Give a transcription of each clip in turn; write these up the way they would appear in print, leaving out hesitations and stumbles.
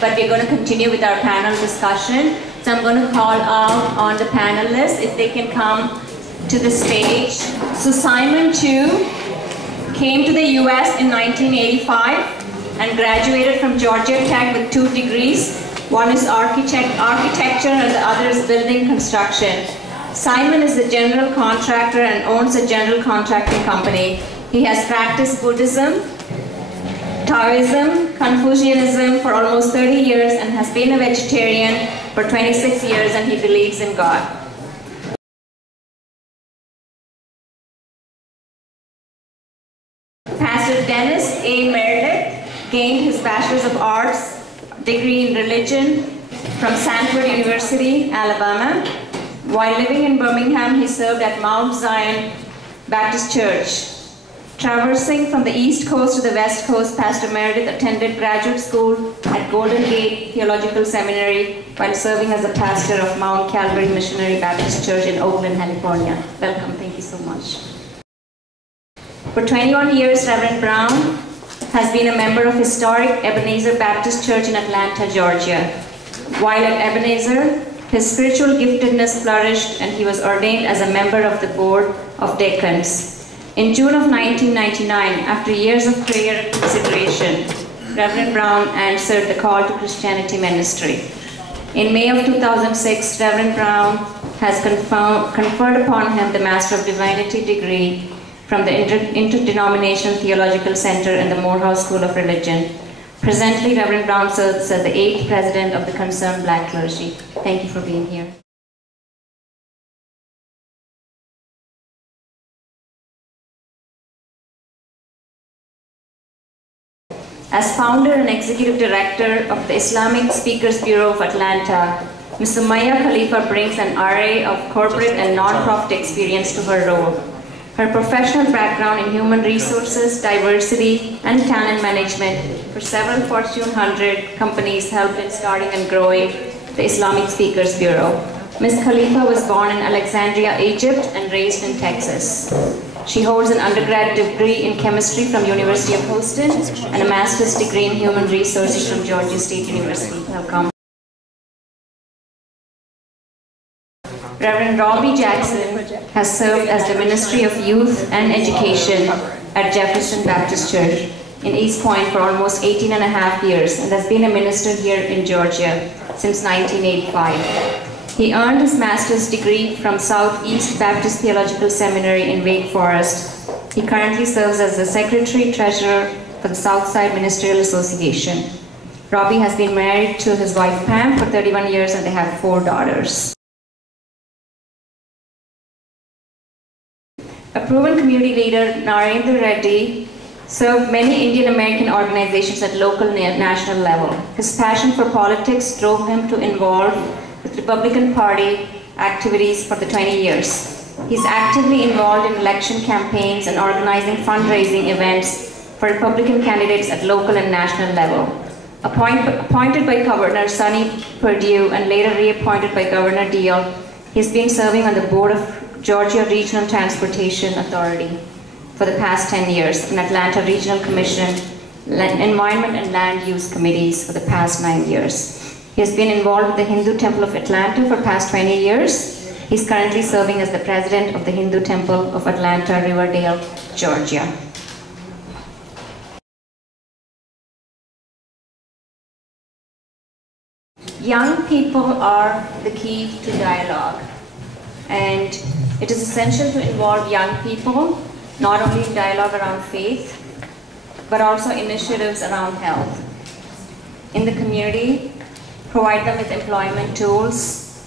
but we're going to continue with our panel discussion. So I'm going to call out on the panelists if they can come to the stage. So Simon too came to the US in 1985 and graduated from Georgia Tech with 2 degrees. One is architecture and the other is building construction. Simon is a general contractor and owns a general contracting company. He has practiced Buddhism, Taoism, Confucianism for almost 30 years and has been a vegetarian for 26 years, and he believes in God. Pastor Dennis A. Meredith gained his Bachelor's of Arts degree in religion from Sanford University, Alabama. While living in Birmingham, he served at Mount Zion Baptist Church. Traversing from the East Coast to the West Coast, Pastor Meredith attended graduate school at Golden Gate Theological Seminary while serving as a pastor of Mount Calvary Missionary Baptist Church in Oakland, California. Welcome, thank you so much. For 21 years, Reverend Brown has been a member of historic Ebenezer Baptist Church in Atlanta, Georgia. While at Ebenezer, his spiritual giftedness flourished and he was ordained as a member of the Board of Deacons. In June of 1999, after years of prayer and consideration, Reverend Brown answered the call to Christianity ministry. In May of 2006, Reverend Brown has conferred upon him the Master of Divinity degree from the Interdenominational Theological Center and the Morehouse School of Religion. Presently, Reverend Brown serves as the 8th president of the Concerned Black Clergy. Thank you for being here. As founder and executive director of the Islamic Speakers Bureau of Atlanta, Ms. Umayya Khalifa brings an array of corporate and non-profit experience to her role. Her professional background in human resources, diversity, and talent management for several Fortune 100 companies helped in starting and growing the Islamic Speakers Bureau. Ms. Khalifa was born in Alexandria, Egypt, and raised in Texas. She holds an undergrad degree in chemistry from University of Houston and a master's degree in human resources from Georgia State University. Welcome. Reverend Robbie Jackson has served as the Ministry of Youth and Education at Jefferson Baptist Church in East Point for almost 18.5 years and has been a minister here in Georgia since 1985. He earned his master's degree from Southeast Baptist Theological Seminary in Wake Forest. He currently serves as the Secretary-Treasurer for the Southside Ministerial Association. Robbie has been married to his wife Pam for 31 years and they have 4 daughters. A proven community leader, Narendra Reddy, served many Indian American organizations at local and national level. His passion for politics drove him to involve with Republican Party activities for the 20 years. He's actively involved in election campaigns and organizing fundraising events for Republican candidates at local and national level. Appointed by Governor Sonny Perdue and later reappointed by Governor Deal, he's been serving on the board of Georgia Regional Transportation Authority for the past 10 years, and Atlanta Regional Commission, Environment and Land Use Committees for the past 9 years. He has been involved with the Hindu Temple of Atlanta for past 20 years. He's currently serving as the president of the Hindu Temple of Atlanta, Riverdale, Georgia. Young people are the key to dialogue, and it is essential to involve young people, not only in dialogue around faith, but also initiatives around health. In the community, provide them with employment tools,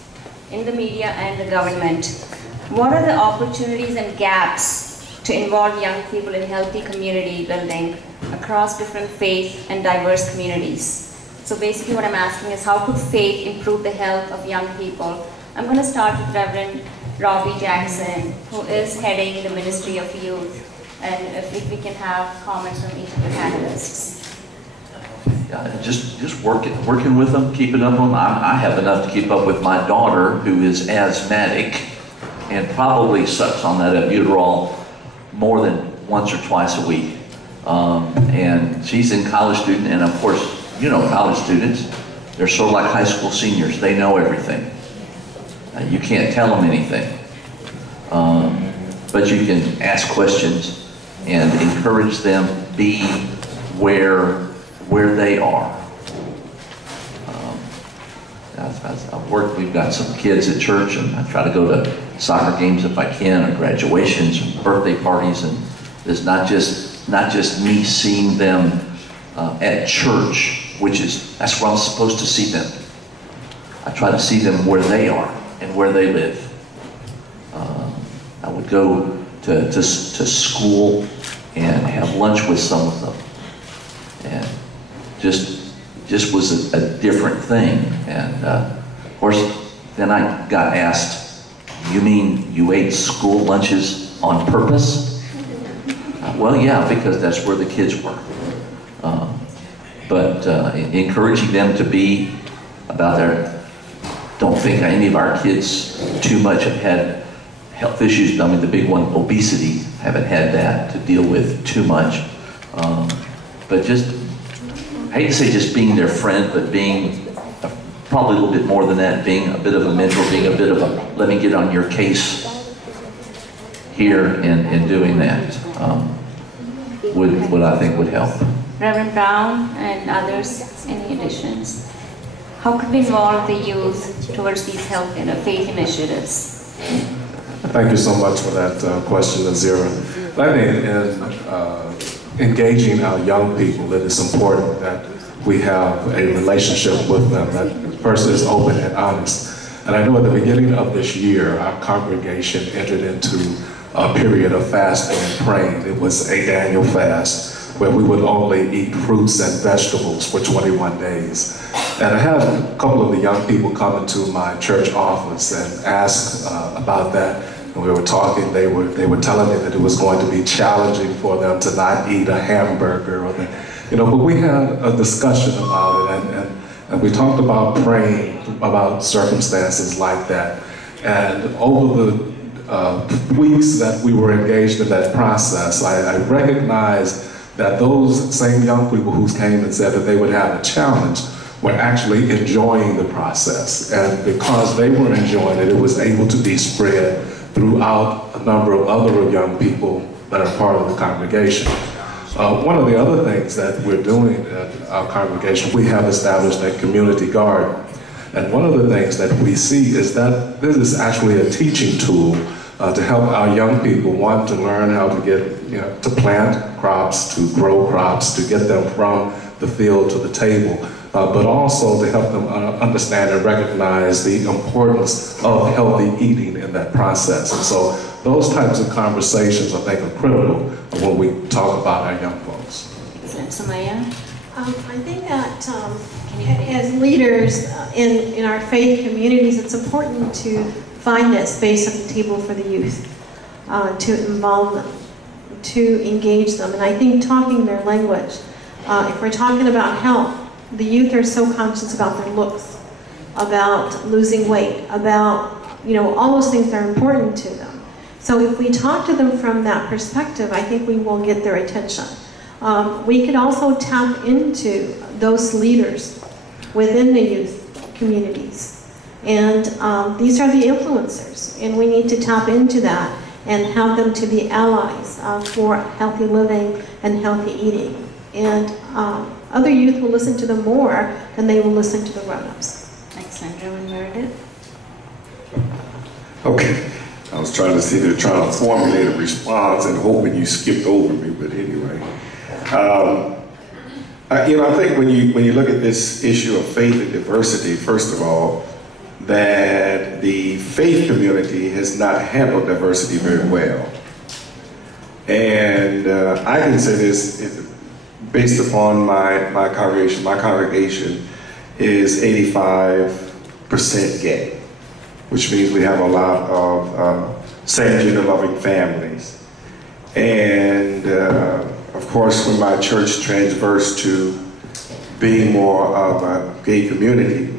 in the media and the government. What are the opportunities and gaps to involve young people in healthy community building across different faith and diverse communities? So basically what I'm asking is, how could faith improve the health of young people? I'm going to start with Reverend Robbie Jackson, who is heading the Ministry of Youth, and if we can have comments from each of the panelists. Yeah, just working with them, keeping up with them. I have enough to keep up with my daughter, who is asthmatic and probably sucks on that albuterol more than once or twice a week. And she's a college student, and of course, you know, college students, they're sort of like high school seniors. They know everything. You can't tell them anything. But you can ask questions and encourage them be where they are. I've worked, we've got some kids at church, and I try to go to soccer games if I can, or graduations, or birthday parties, and it's not just me seeing them at church, that's where I'm supposed to see them. I try to see them where they are and where they live. I would go to school and have lunch with some of them, and just was a different thing. And of course, then I got asked, "You mean you ate school lunches on purpose?" Well, yeah, because that's where the kids were. But encouraging them to be about their, don't think any of our kids too much have had health issues. I mean, the big one, obesity, haven't had that to deal with too much. But just, I hate to say just being their friend, but being probably a little bit more than that, being a bit of a mentor, being a bit of a, let me get on your case here and doing that would I think would help. Reverend Brown and others, any additions? How can we involve the youth towards these health and faith initiatives? Thank you so much for that question, Azira. I think in engaging our young people, it is important that we have a relationship with them, that the person is open and honest. And I know at the beginning of this year, our congregation entered into a period of fasting and praying. It was a Daniel fast, where we would only eat fruits and vegetables for 21 days. And I had a couple of the young people come into my church office and ask about that. And we were talking, they were telling me that it was going to be challenging for them to not eat a hamburger or but we had a discussion about it, and we talked about praying about circumstances like that. And over the weeks that we were engaged in that process, I recognized that those same young people who came and said that they would have a challenge were actually enjoying the process. And because they were enjoying it, it was able to be spread throughout a number of other young people that are part of the congregation. One of the other things that we're doing at our congregation, we have established a community garden. And one of the things that we see is that this is actually a teaching tool to help our young people, one, to learn how to get, to plant crops, to grow crops, to get them from the field to the table, but also to help them understand and recognize the importance of healthy eating in that process. And so those types of conversations, I think, are critical when we talk about our young folks. Excellent. Samaya? I think that as leaders in our faith communities, it's important to find that space at the table for the youth, to involve them, to engage them. And I think talking their language, if we're talking about health, the youth are so conscious about their looks, about losing weight, about, all those things that are important to them. So if we talk to them from that perspective, I think we will get their attention. We could also tap into those leaders within the youth communities. And these are the influencers, and we need to tap into that and have them to be allies for healthy living and healthy eating. And other youth will listen to them more than they will listen to the grown-ups. Excellent. Reverend Meredith? Okay. I was trying to see they're trying to formulate a response and hoping you skipped over me, but anyway. I think when you look at this issue of faith and diversity, first of all, that the faith community has not handled diversity very well. And I can say this based upon my congregation. My congregation is 85% gay, which means we have a lot of same-gender loving families. And of course, when my church transversed to being more of a gay community,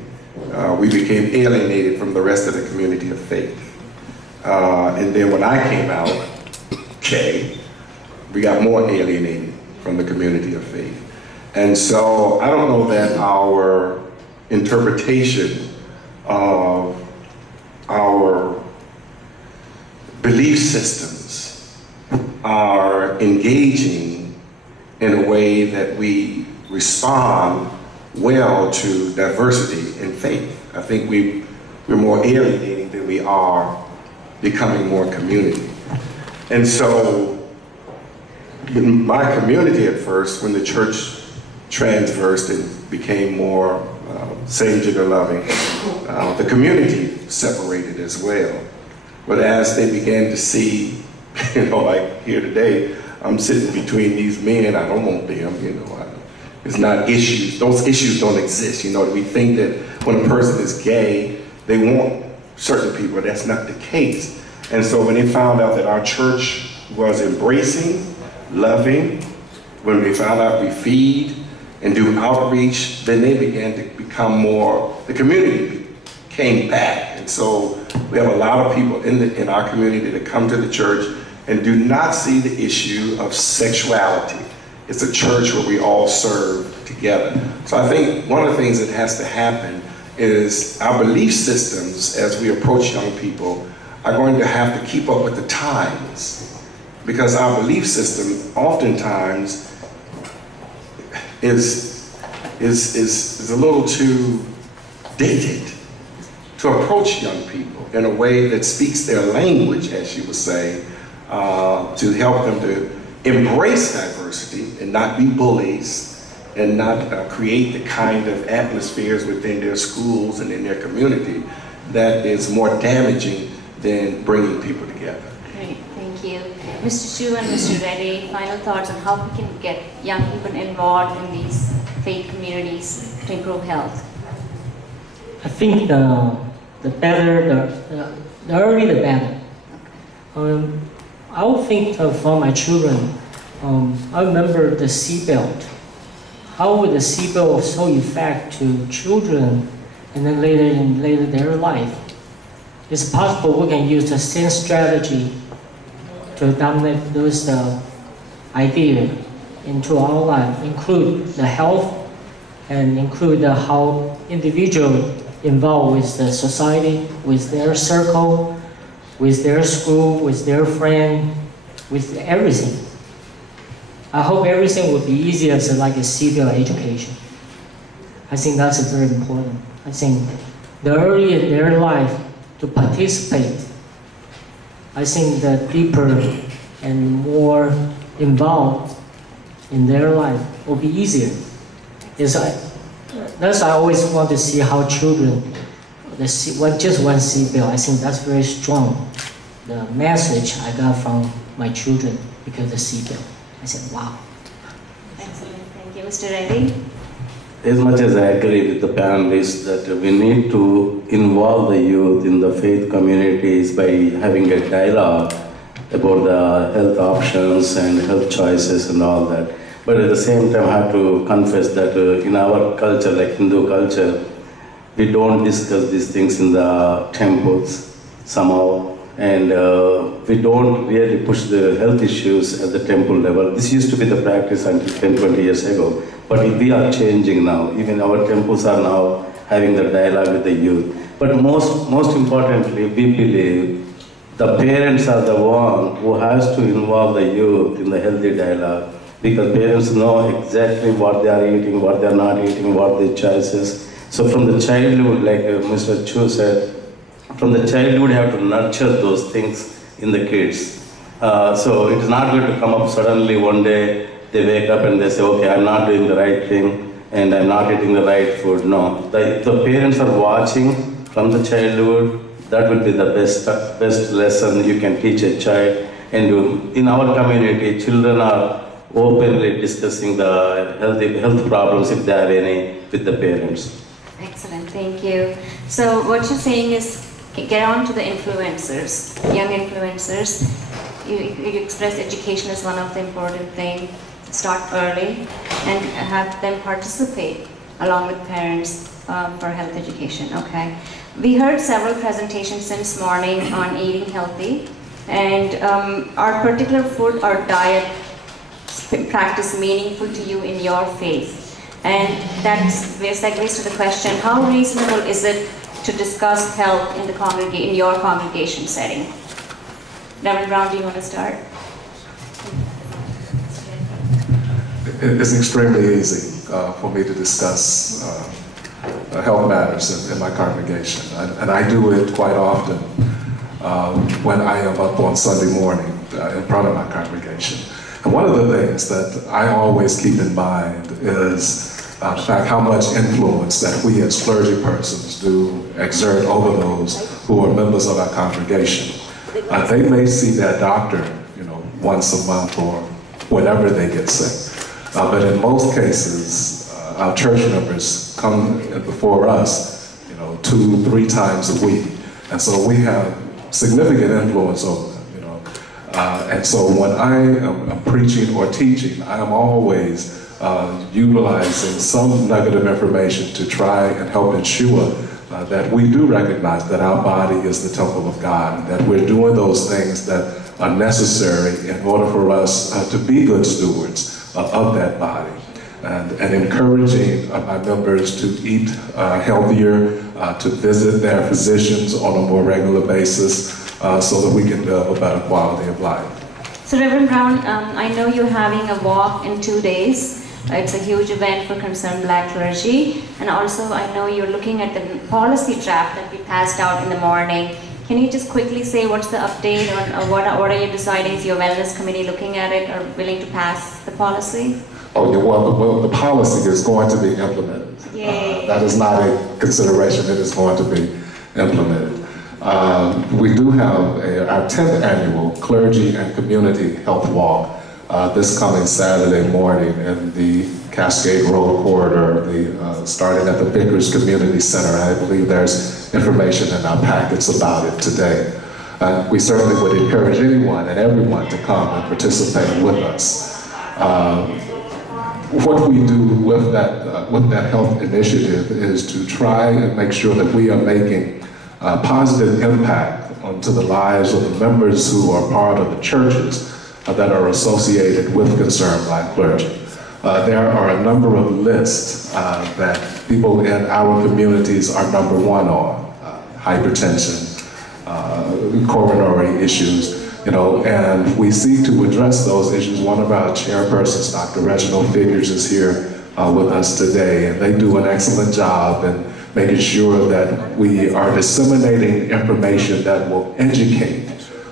we became alienated from the rest of the community of faith. And then when I came out gay, we got more alienated from the community of faith. And so I don't know that our interpretation of our belief systems are engaging in a way that we respond well to diversity in faith. I think we're more alienating than we are becoming more community. And so in my community at first, when the church transversed and became more same-gender loving, the community separated as well. But as they began to see, like here today, I'm sitting between these men, I don't want them, it's not issues, those issues don't exist. We think that when a person is gay, they want certain people, that's not the case. And so when they found out that our church was embracing, loving, when we found out we feed and do outreach, then they began to become more, the community came back. And so we have a lot of people in our community that come to the church and do not see the issue of sexuality. It's a church where we all serve together. So I think one of the things that has to happen is our belief systems as we approach young people are going to have to keep up with the times, because our belief system oftentimes is a little too dated to approach young people in a way that speaks their language, as you would say, to help them to embrace diversity and not be bullies and not create the kind of atmospheres within their schools and in their community that is more damaging than bringing people together. Great, thank you. Mr. Chu and Mr. Reddy, final thoughts on how we can get young people involved in these faith communities to improve health? I think the earlier the better. I would think for my children, I remember the seatbelt. How would the seatbelt so effect to children and then later in their life? It's possible we can use the same strategy to dominate those ideas into our life, include the health and include how individual involved with the society, with their circle, with their school, with their friend, with everything. I hope everything will be easy as like a civil education. I think that's very important. I think the earlier in their life to participate, I think the deeper and more involved in their life will be easier. That's I always want to see how children, just one seatbelt, I think that's very strong. The message I got from my children because of the seatbelt. I said, wow. Excellent, thank you. Mr. Reddy? As much as I agree with the panelists that we need to involve the youth in the faith communities by having a dialogue about the health options and health choices and all that. But at the same time, I have to confess that in our culture, like Hindu culture, we don't discuss these things in the temples somehow, and we don't really push the health issues at the temple level. This used to be the practice until 10-20 years ago, but we are changing now. Even our temples are now having the dialogue with the youth. But most importantly, we believe the parents are the one who has to involve the youth in the healthy dialogue, because parents know exactly what they are eating, what they are not eating, what their choices. So from the childhood, like Mr. Chu said, from the childhood you have to nurture those things in the kids. So it is not going to come up suddenly one day, they wake up and they say, okay, I'm not doing the right thing and I'm not eating the right food. No, if the parents are watching from the childhood, that will be the best lesson you can teach a child. And in our community, children are openly discussing the health problems, if they have any, with the parents. Excellent, thank you. So what you're saying is get on to the influencers, young influencers. You express education as one of the important things. Start early and have them participate along with parents for health education, okay? We heard several presentations since morning on eating healthy, and our particular food or diet practice meaningful to you in your faith? And that segues to the question, how reasonable is it to discuss health in in your congregation setting? Reverend Brown, do you want to start? It's extremely easy for me to discuss health matters in my congregation. And I do it quite often when I am up on Sunday morning in front of my congregation. And one of the things that I always keep in mind is the fact how much influence that we as clergy persons do exert over those who are members of our congregation. They may see their doctor, once a month or whenever they get sick. But in most cases, our church members come before us, 2-3 times a week. And so we have significant influence over them, and so when I am preaching or teaching, I am always utilizing some nugget of information to try and help ensure that we do recognize that our body is the temple of God, and that we're doing those things that are necessary in order for us to be good stewards of that body. And encouraging my members to eat healthier, to visit their physicians on a more regular basis, so that we can live a better quality of life. So Reverend Brown, I know you're having a walk in 2 days. It's a huge event for Concerned Black Clergy. And also I know you're looking at the policy draft that we passed out in the morning. Can you just quickly say what's the update on what are you deciding? Is your wellness committee looking at it or willing to pass the policy? Oh, yeah, well, the policy is going to be implemented. Yay. That is not a consideration. It is going to be implemented. We do have our 10th annual Clergy and Community Health Walk this coming Saturday morning in the Cascade Road corridor, starting at the Vickers Community Center. I believe there's information in our packets about it today. We certainly would encourage anyone and everyone to come and participate with us. What we do with that health initiative is to try and make sure that we are making a positive impact onto the lives of the members who are part of the churches that are associated with Concerned Black Clergy. There are a number of lists that people in our communities are number one on: hypertension, coronary issues, and we seek to address those issues. One of our chairpersons, Dr. Reginald Figures, is here with us today, and they do an excellent job in making sure that we are disseminating information that will educate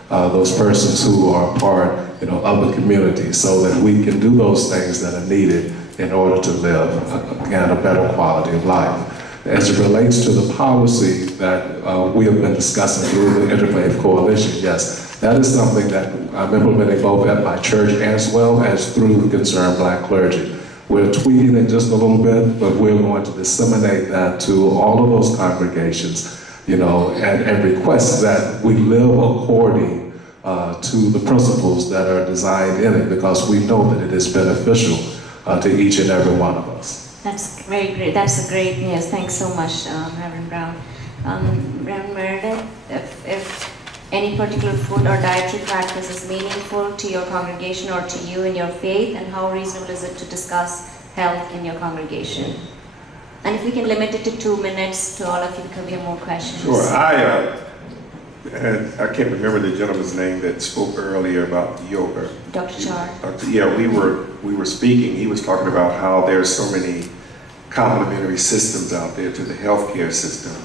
those persons who are part of the community, so that we can do those things that are needed in order to live, again, a better quality of life. As it relates to the policy that we have been discussing through the Interfaith Coalition, yes, that is something that I'm implementing both at my church as well as through Concerned Black Clergy. We're tweaking it just a little bit, but we're going to disseminate that to all of those congregations, and request that we live according to the principles that are designed in it, because we know that it is beneficial to each and every one of us. That's very great. That's a great news. Thanks so much, Reverend Brown. Reverend Meredith, if any particular food or dietary practice is meaningful to your congregation or to you in your faith, and how reasonable is it to discuss health in your congregation? And if we can limit it to 2 minutes to all of you, because we have more questions. Sure. I can't remember the gentleman's name that spoke earlier about yoga. Dr. Char. Yeah, we were speaking. He was talking about how there's so many complementary systems out there to the healthcare system.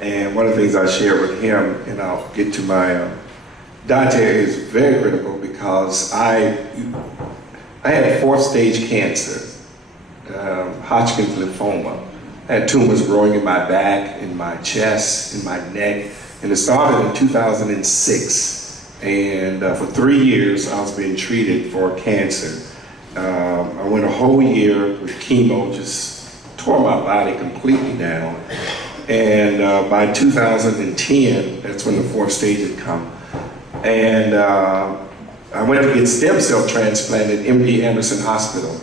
And one of the things I shared with him, and I'll get to my dietary, is very critical, because I had 4th stage cancer, Hodgkin's lymphoma. I had tumors growing in my back, in my chest, in my neck. And it started in 2006, and for 3 years I was being treated for cancer. I went a whole year with chemo, just tore my body completely down. And by 2010, that's when the 4th stage had come. And I went to get stem cell transplant at MD Anderson Hospital.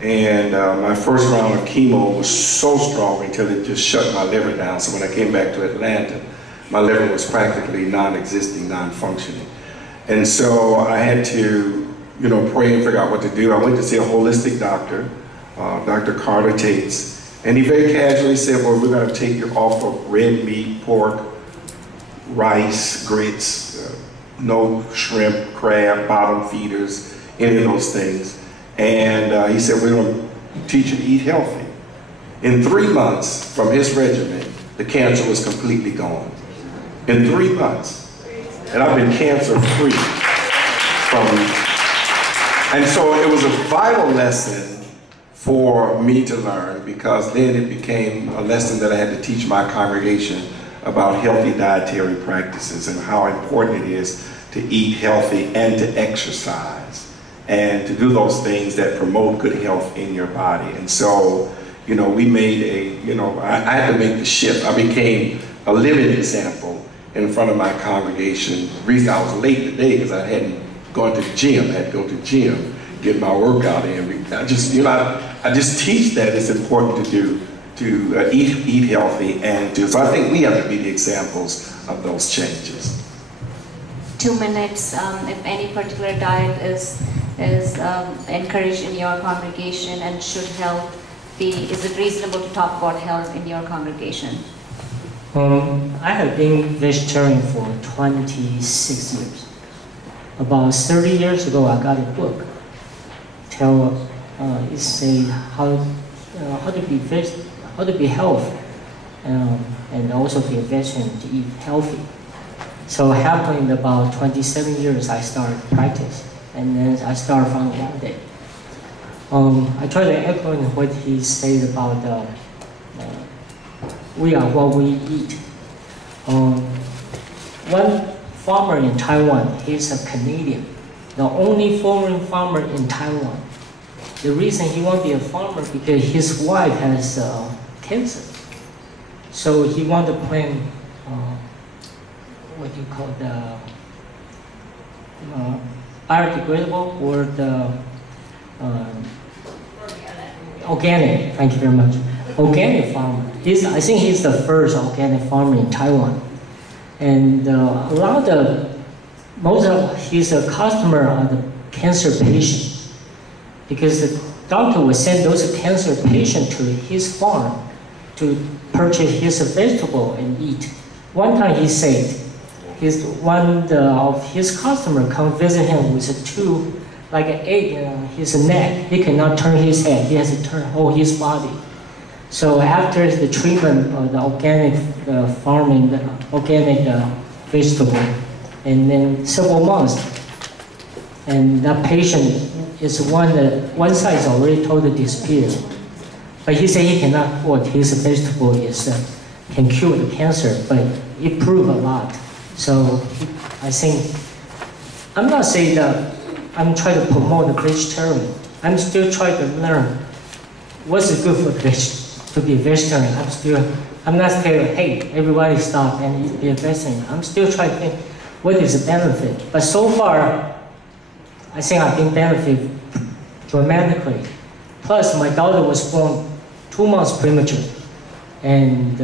And my first round of chemo was so strong until it just shut my liver down. So when I came back to Atlanta, my liver was practically non-existing, non-functioning. And so I had to pray and figure out what to do. I went to see a holistic doctor, Dr. Carter Tates, and he very casually said, well, we're going to take you off of red meat, pork, rice, grits, no shrimp, crab, bottom feeders, any of those things. And he said, we're going to teach you to eat healthy. In 3 months from his regimen, the cancer was completely gone. In 3 months. And I've been cancer-free and so it was a vital lesson for me to learn, because then it became a lesson that I had to teach my congregation about healthy dietary practices and how important it is to eat healthy and to exercise and to do those things that promote good health in your body. And so, we made I had to make the shift. I became a living example in front of my congregation. The reason I was late today because I hadn't gone to the gym. I had to go to the gym, get my workout in. I just teach that it's important to eat healthy so I think we have to be the examples of those changes. 2 minutes, if any particular diet is encouraged in your congregation, and is it reasonable to talk about health in your congregation? I have been vegetarian for 26 years. About 30 years ago, I got a book. It says how to be healthy, and also be a vegetarian to eat healthy. So happened about 27 years, I started practice, and then I started from one day. I try to echo what he said about we are what we eat. One farmer in Taiwan, he's a Canadian, the only foreign farmer in Taiwan. The reason he wants to be a farmer because his wife has cancer. So he wants to plant, what do you call the biodegradable or the organic. Thank you very much. Organic farmer. I think he's the first organic farmer in Taiwan. And most of his customer are the cancer patients, because the doctor will send those cancer patients to his farm to purchase his vegetable and eat. One time he said, one of his customer come visit him with like an egg in his neck. He cannot turn his head. He has to turn whole his body. So after the treatment of the organic farming, the organic vegetable, and then several months, and that patient is one side is already totally disappeared. But he said he cannot afford his vegetable can cure the cancer, but it proved a lot. So I think, I'm not saying that I'm trying to promote the vegetarian. I'm still trying to learn what's good for to be a vegetarian. I'm not saying, hey, everybody stop and be a vegetarian. I'm still trying to think, what is the benefit? But so far, I think I've been benefited dramatically. Plus, my daughter was born 2 months premature, and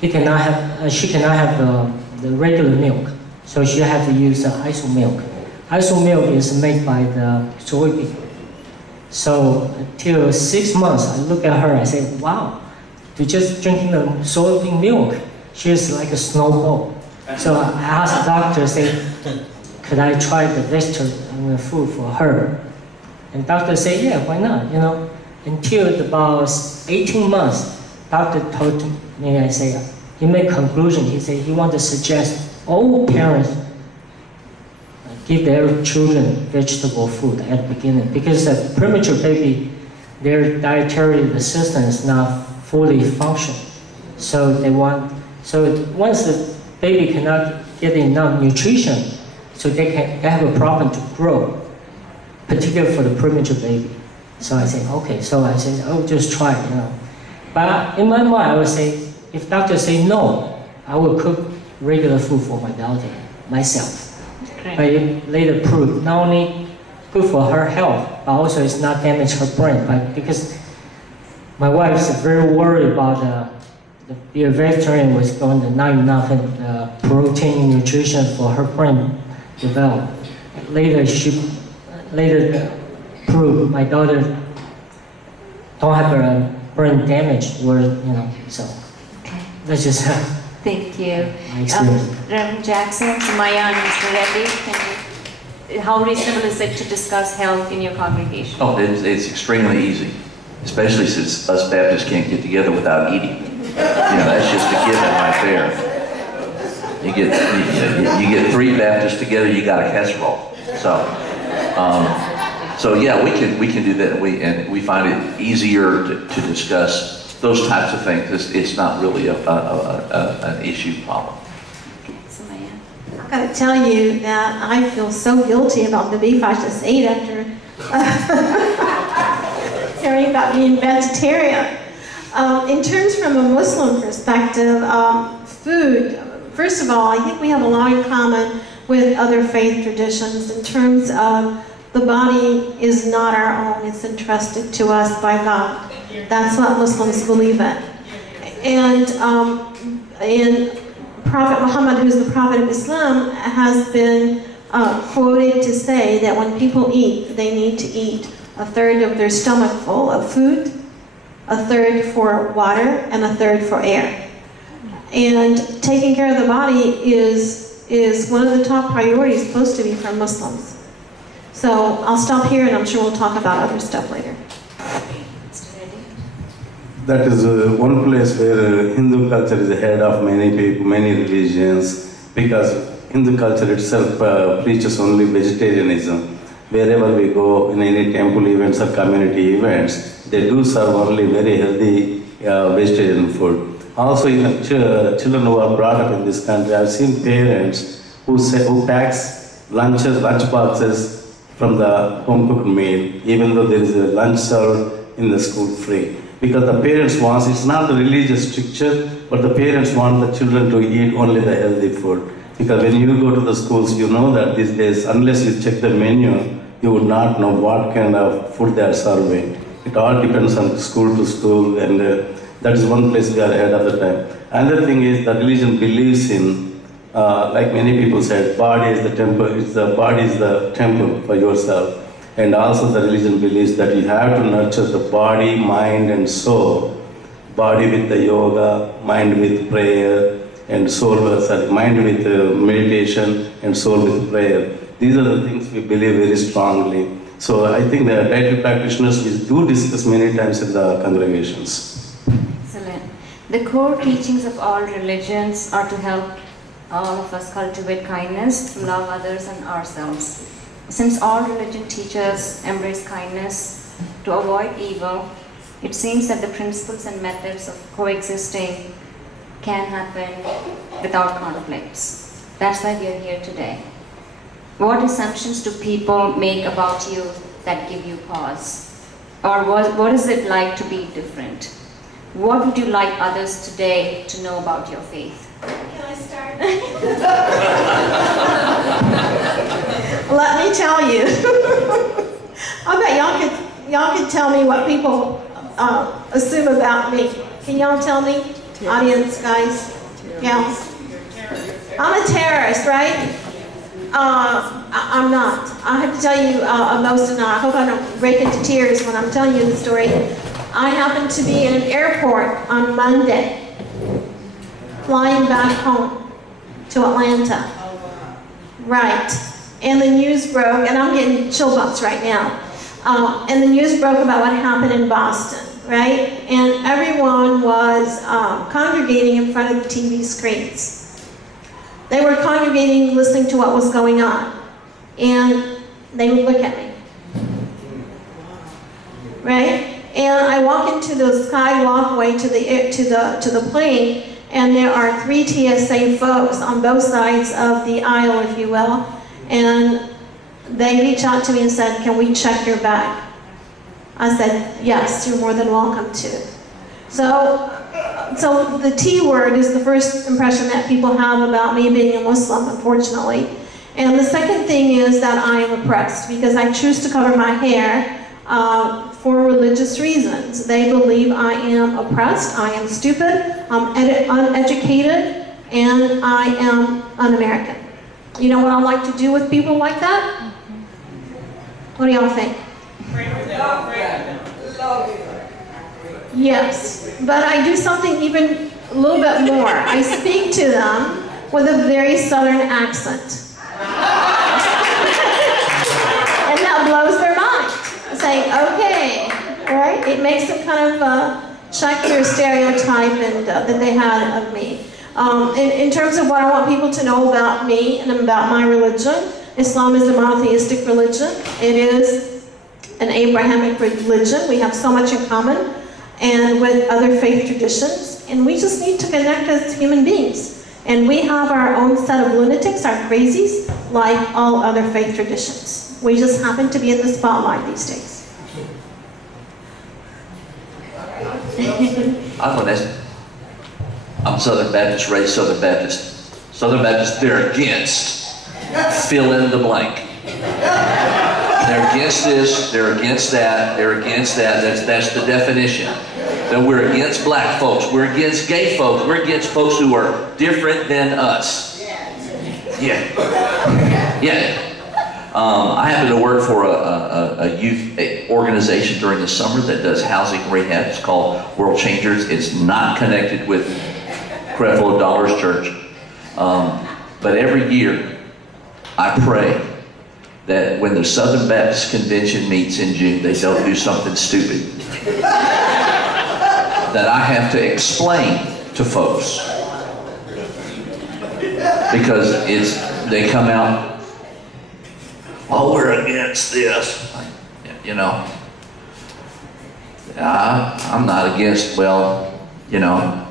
she cannot have the regular milk, so she had to use the iso milk. Iso milk is made by the soybean. So until 6 months, I look at her, I say, wow, to just drinking the soybean milk, she's like a snowball. So I asked the doctor, say, could I try the vegetarian food for her? And doctor said, yeah, why not, Until about 18 months, doctor told me, I say, he made conclusion, he said he wanted to suggest all parents give their children vegetable food at the beginning, because a premature baby, their dietary system is not fully functioning. So once the baby cannot get enough nutrition, so they have a problem to grow, particularly for the premature baby. So I say, okay, so I say, oh, just try it, But in my mind, I would say, if doctors say no, I will cook regular food for my daughter, myself. Okay. But it later proved not only good for her health, but also it's not damage her brain. But because my wife is very worried about the vegetarian was going to not enough protein nutrition for her brain develop. Later she later proved my daughter don't have a brain damage, or so. Okay. That's just Thank you. my experience. Reverend Jackson, Sumaya, and Mr. Reddy, how reasonable is it to discuss health in your congregation? Oh, it's extremely easy, especially since us Baptists can't get together without eating. That's just a given right there. You get 3 Baptists together, you got a casserole. So yeah, we can do that. We find it easier to discuss those types of things. It's not really an issue problem. Sumaya. I've got to tell you that I feel so guilty about the beef I just ate after hearing about being vegetarian. In terms from a Muslim perspective, food, first of all, I think we have a lot in common with other faith traditions in terms of the body is not our own, it's entrusted to us by God. That's what Muslims believe in. And Prophet Muhammad, who's the Prophet of Islam, has been quoted to say that when people eat, they need to eat a third of their stomach full of food, a third for water, and a third for air. And taking care of the body is one of the top priorities supposed to be for Muslims. So I'll stop here, and I'm sure we'll talk about other stuff later. That is one place where Hindu culture is ahead of many people, many religions, because Hindu culture itself preaches only vegetarianism. Wherever we go in any temple events or community events, they do serve only very healthy vegetarian food. Also, in children who are brought up in this country, I've seen parents who packs lunch boxes from the home cooked meal, even though there is a lunch served in the school free. Because the parents want, it's not the religious stricture, but the parents want the children to eat only the healthy food. Because when you go to the schools, you know that these days, unless you check the menu, you would not know what kind of food they are serving. It all depends on school to school, and that is one place we are ahead of the time. Another thing is that religion believes in, like many people said, body is the temple, body is the temple for yourself. And also the religion believes that you have to nurture the body, mind and soul. Body with the yoga, mind with prayer, and soul, mind with meditation, and soul with prayer. These are the things we believe very strongly. So I think the dietary practitioners, we do discuss many times in the congregations. Excellent. The core teachings of all religions are to help all of us cultivate kindness, to love others and ourselves. Since all religion teaches embrace kindness to avoid evil, it seems that the principles and methods of coexisting can happen without conflicts. That's why we are here today. What assumptions do people make about you that give you pause? Or what is it like to be different? What would you like others today to know about your faith? Can I start? Let me tell you. I bet y'all could tell me what people assume about me. Can y'all tell me? Audience, guys, gals. I'm a terrorist, right? I'm not. I have to tell you most of I hope I don't break into tears when I'm telling you the story. I happened to be in an airport on Monday, flying back home to Atlanta. Right. And the news broke, and I'm getting chill bumps right now. And the news broke about what happened in Boston, right? And everyone was congregating in front of the TV screens. They were congregating, listening to what was going on. And they would look at me. Right? And I walk into the sky walkway to the plane, and there are 3 TSA folks on both sides of the aisle, if you will. And they reached out to me and said, "Can we check your bag?" I said, "Yes, you're more than welcome to." So the T word is the first impression that people have about me being a Muslim, unfortunately. And the second thing is that I am oppressed because I choose to cover my hair for religious reasons. They believe I am oppressed, I am stupid, I'm uneducated, and I am un-American. You know what I like to do with people like that? What do y'all think? Yes, but I do something even a little bit more. I speak to them with a very southern accent. And that blows their mind. Saying, okay, right? It makes them kind of check your stereotype and that they had of me. In terms of what I want people to know about me and about my religion, Islam is a monotheistic religion. It is an Abrahamic religion. We have so much in common and with other faith traditions, and we just need to connect as human beings. And we have our own set of lunatics, our crazies, like all other faith traditions. We just happen to be in the spotlight these days. I'm Southern Baptist, raised Southern Baptist. Southern Baptist, they're against. Fill in the blank. They're against this, they're against that, they're against that. That's the definition. Then we're against black folks, we're against gay folks, we're against folks who are different than us. Yeah. I happen to work for a youth organization during the summer that does housing rehab. It's called World Changers. It's not connected with Creflo Dollar's church. But every year, I pray that when the Southern Baptist Convention meets in June, they don't do something stupid. That I have to explain to folks. Because they come out, oh, we're against this. You know, I'm not against, well, you know,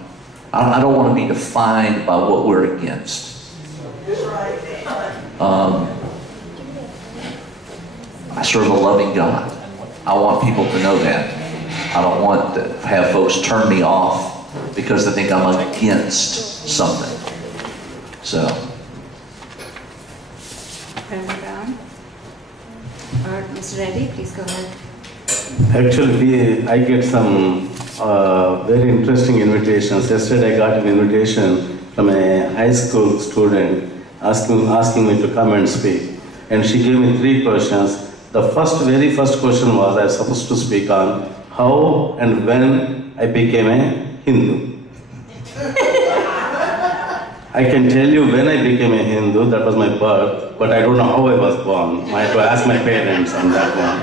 I don't want to be defined by what we're against. I serve a loving God. I want people to know that. I don't want to have folks turn me off because they think I'm against something. So. Reverend Brown? Or Mr. Reddy, please go ahead. Actually, I get some very interesting invitations. Yesterday I got an invitation from a high school student asking me to come and speak. And she gave me 3 questions. The very first question was I was supposed to speak on how and when I became a Hindu. I can tell you when I became a Hindu, that was my birth, but I don't know how I was born. I had to ask my parents on that one.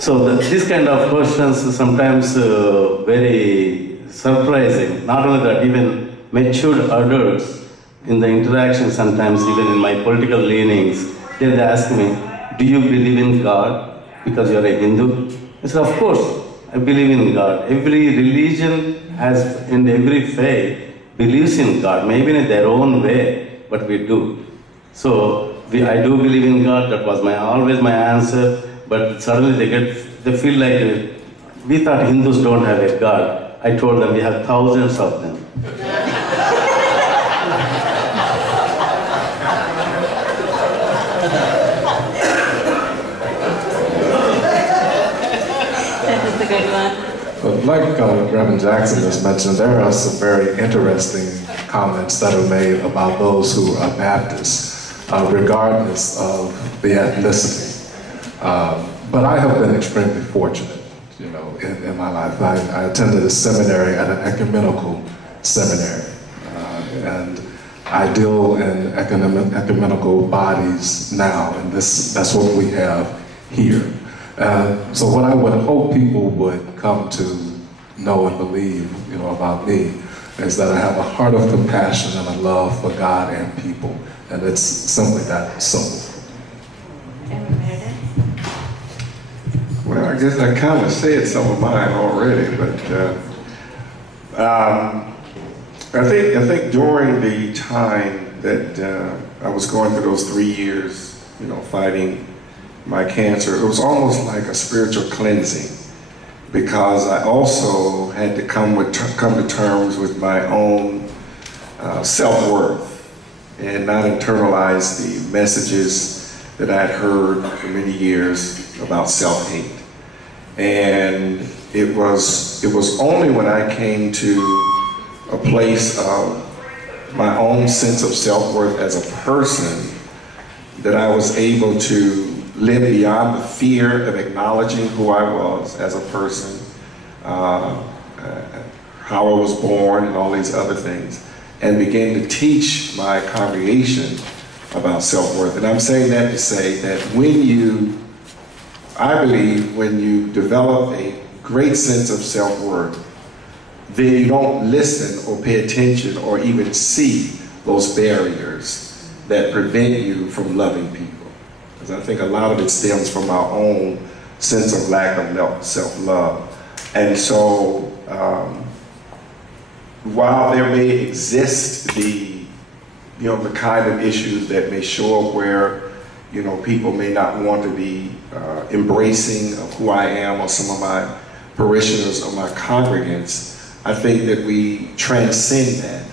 So these kind of questions are sometimes very surprising. Not only that, even matured adults in the interaction sometimes, even in my political leanings, they ask me, do you believe in God because you're a Hindu? I said, of course, I believe in God. Every religion and every faith believes in God, maybe in their own way, but we do. So I do believe in God. That was always my answer. But suddenly they feel like we thought Hindus don't have a God. I told them we have thousands of them. But like Reverend Jackson just mentioned, there are some very interesting comments that are made about those who are Baptists, regardless of the ethnicity. But I have been extremely fortunate, you know, in my life. I attended a seminary at an ecumenical seminary, and I deal in ecumenical bodies now, and that's what we have here. So what I would hope people would come to know and believe, you know, about me is that I have a heart of compassion and a love for God and people, and it's simply that simple. Well, I guess I kind of said some of mine already, but I think during the time that I was going through those 3 years, you know, fighting my cancer, it was almost like a spiritual cleansing, because I also had to come to terms with my own self-worth and not internalize the messages that I had heard for many years about self-hate. And it was only when I came to a place of my own sense of self-worth as a person that I was able to live beyond the fear of acknowledging who I was as a person, how I was born and all these other things, and begin to teach my congregation about self-worth. And I'm saying that to say that I believe when you develop a great sense of self-worth, then you don't listen or pay attention or even see those barriers that prevent you from loving people. Because I think a lot of it stems from our own sense of lack of self-love. And so, while there may exist the kind of issues that may show up where, people may not want to be embracing of who I am or some of my parishioners or my congregants, I think that we transcend that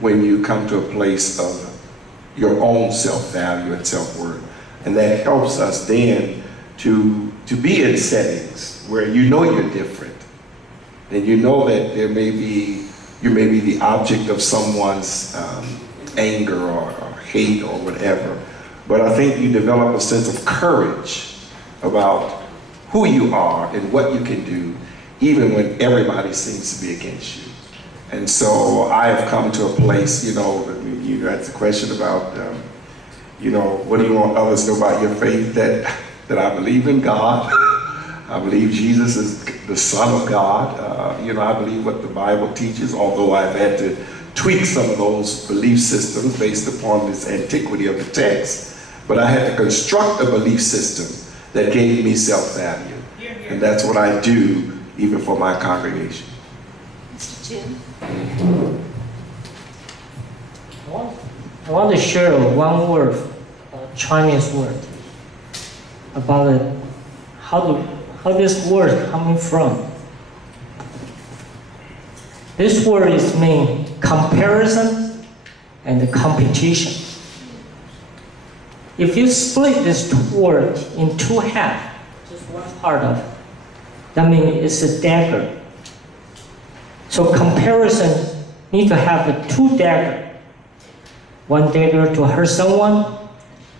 when you come to a place of your own self-value and self-worth. And that helps us then to be in settings where you know you're different, and you know that you may be the object of someone's anger or hate or whatever. But I think you develop a sense of courage about who you are and what you can do, even when everybody seems to be against you. And so I have come to a place, you asked the question about, what do you want others to know about your faith? That I believe in God. I believe Jesus is the Son of God. I believe what the Bible teaches, although I've had to tweak some of those belief systems based upon this antiquity of the text. But I had to construct a belief system that gave me self-value. And that's what I do even for my congregation. Mr. Jim? I want to share one word, a Chinese word, about how this word coming from. This word is mean comparison and competition. If you split this word in two halves, just one part of it, that means it's a dagger. So comparison need to have a two dagger. One dagger to hurt someone,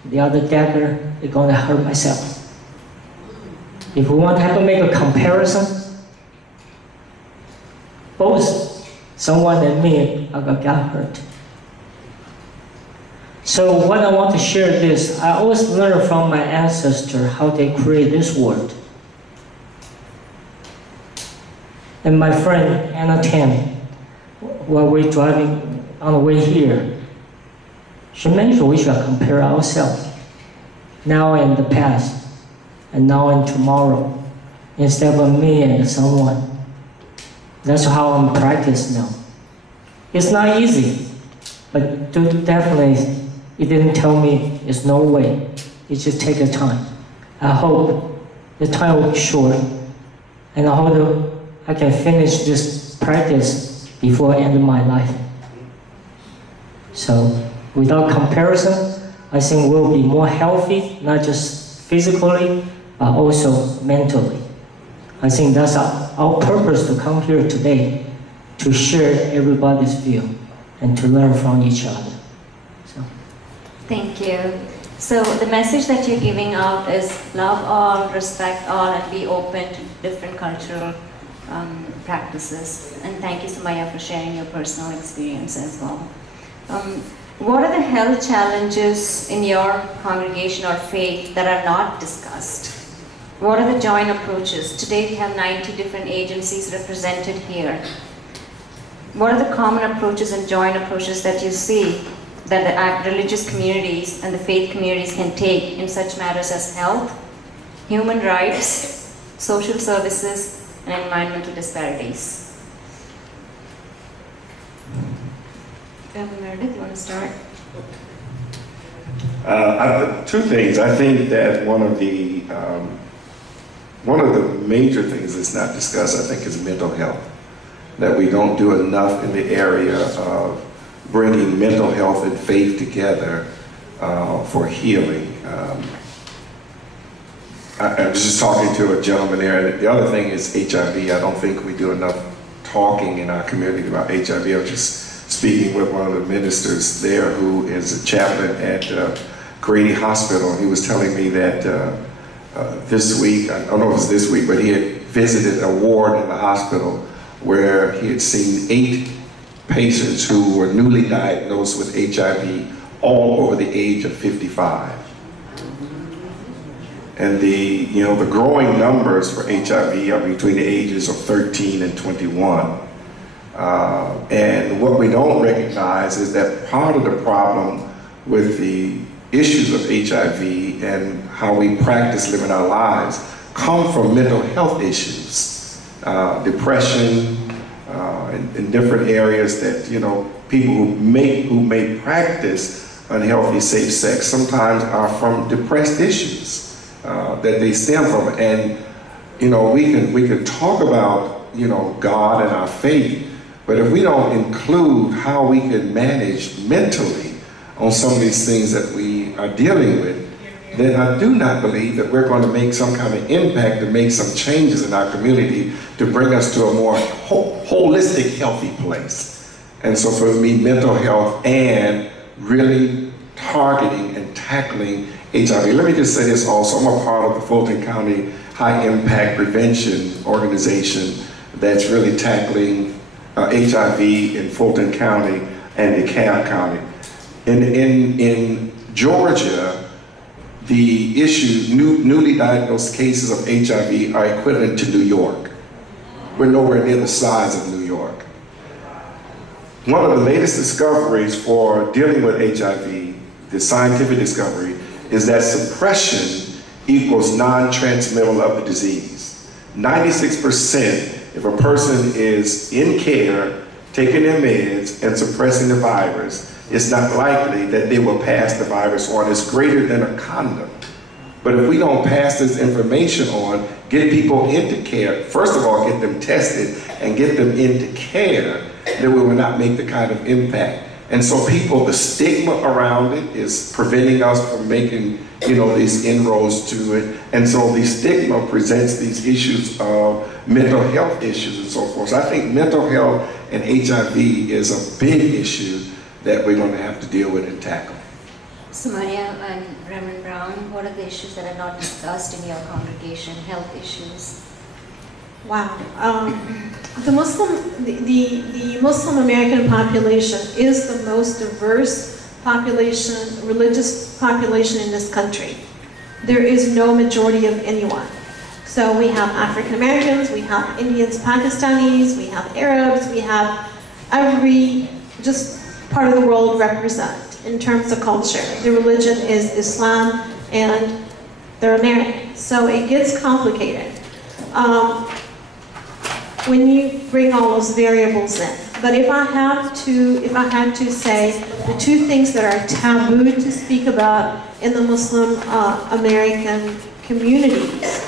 the other dagger is going to hurt myself. If we want to have to make a comparison, both someone and me are going to get hurt. So what I want to share this, I always learn from my ancestors how they create this word. And my friend Anna Tan, while we're driving on the way here, she mentioned we should compare ourselves now and the past, and now and tomorrow, instead of me and someone. That's how I'm practicing now. It's not easy, but definitely, it didn't tell me it's no way. It just takes a time. I hope the time will be short, and I hope I can finish this practice before the end of my life. So, without comparison, I think we'll be more healthy, not just physically, but also mentally. I think that's our purpose to come here today, to share everybody's view and to learn from each other. So. Thank you. So the message that you're giving out is love all, respect all, and be open to different cultural practices. And thank you, Sumaya, for sharing your personal experience as well. What are the health challenges in your congregation or faith that are not discussed? What are the joint approaches? Today we have 90 different agencies represented here. What are the common approaches and joint approaches that you see that the religious communities and the faith communities can take in such matters as health, human rights, social services, and environmental disparities? Meredith, you want to start? Two things. I think that one of the major things that's not discussed, I think, is mental health. That we don't do enough in the area of bringing mental health and faith together for healing. I was just talking to a gentleman there, and the other thing is HIV. I don't think we do enough talking in our community about HIV. I was just speaking with one of the ministers there who is a chaplain at Grady Hospital. He was telling me that this week, I don't know if it's this week, but he had visited a ward in the hospital where he had seen 8 patients who were newly diagnosed with HIV, all over the age of 55. And the growing numbers for HIV are between the ages of 13 and 21. And what we don't recognize is that part of the problem with the issues of HIV and how we practice living our lives come from mental health issues, depression, in different areas that, people who may practice unhealthy safe sex sometimes are from depressed issues that they stem from. And, we can talk about, God and our faith, but if we don't include how we can manage mentally on some of these things that we are dealing with, then I do not believe that we're going to make some kind of impact to make some changes in our community to bring us to a more holistic, healthy place. And so for me, mental health and really targeting and tackling HIV. Let me just say this also. I'm a part of the Fulton County High Impact Prevention Organization that's really tackling HIV in Fulton County and DeKalb County. In Georgia, the issue, newly diagnosed cases of HIV are equivalent to New York. We're nowhere near the size of New York. One of the latest discoveries for dealing with HIV, the scientific discovery, is that suppression equals non-transmittal of the disease. 96%, if a person is in care, taking their meds and suppressing the virus, it's not likely that they will pass the virus on. It's greater than a condom. But if we don't pass this information on, get people into care, first of all, get them tested and get them into care, then we will not make the kind of impact. And so the stigma around it is preventing us from making, these inroads to it. And so the stigma presents these issues of mental health issues and so forth. So I think mental health and HIV is a big issue that we're going to have to deal with and tackle. So Maria and Reverend Brown, what are the issues that are not discussed in your congregation, health issues? Wow. The Muslim American population is the most diverse population, religious population in this country. There is no majority of anyone. So we have African Americans, we have Indians, Pakistanis, we have Arabs, we have every part of the world represent in terms of culture. The religion is Islam and they're American. So it gets complicated when you bring all those variables in. But if I had to say the 2 things that are taboo to speak about in the Muslim American communities,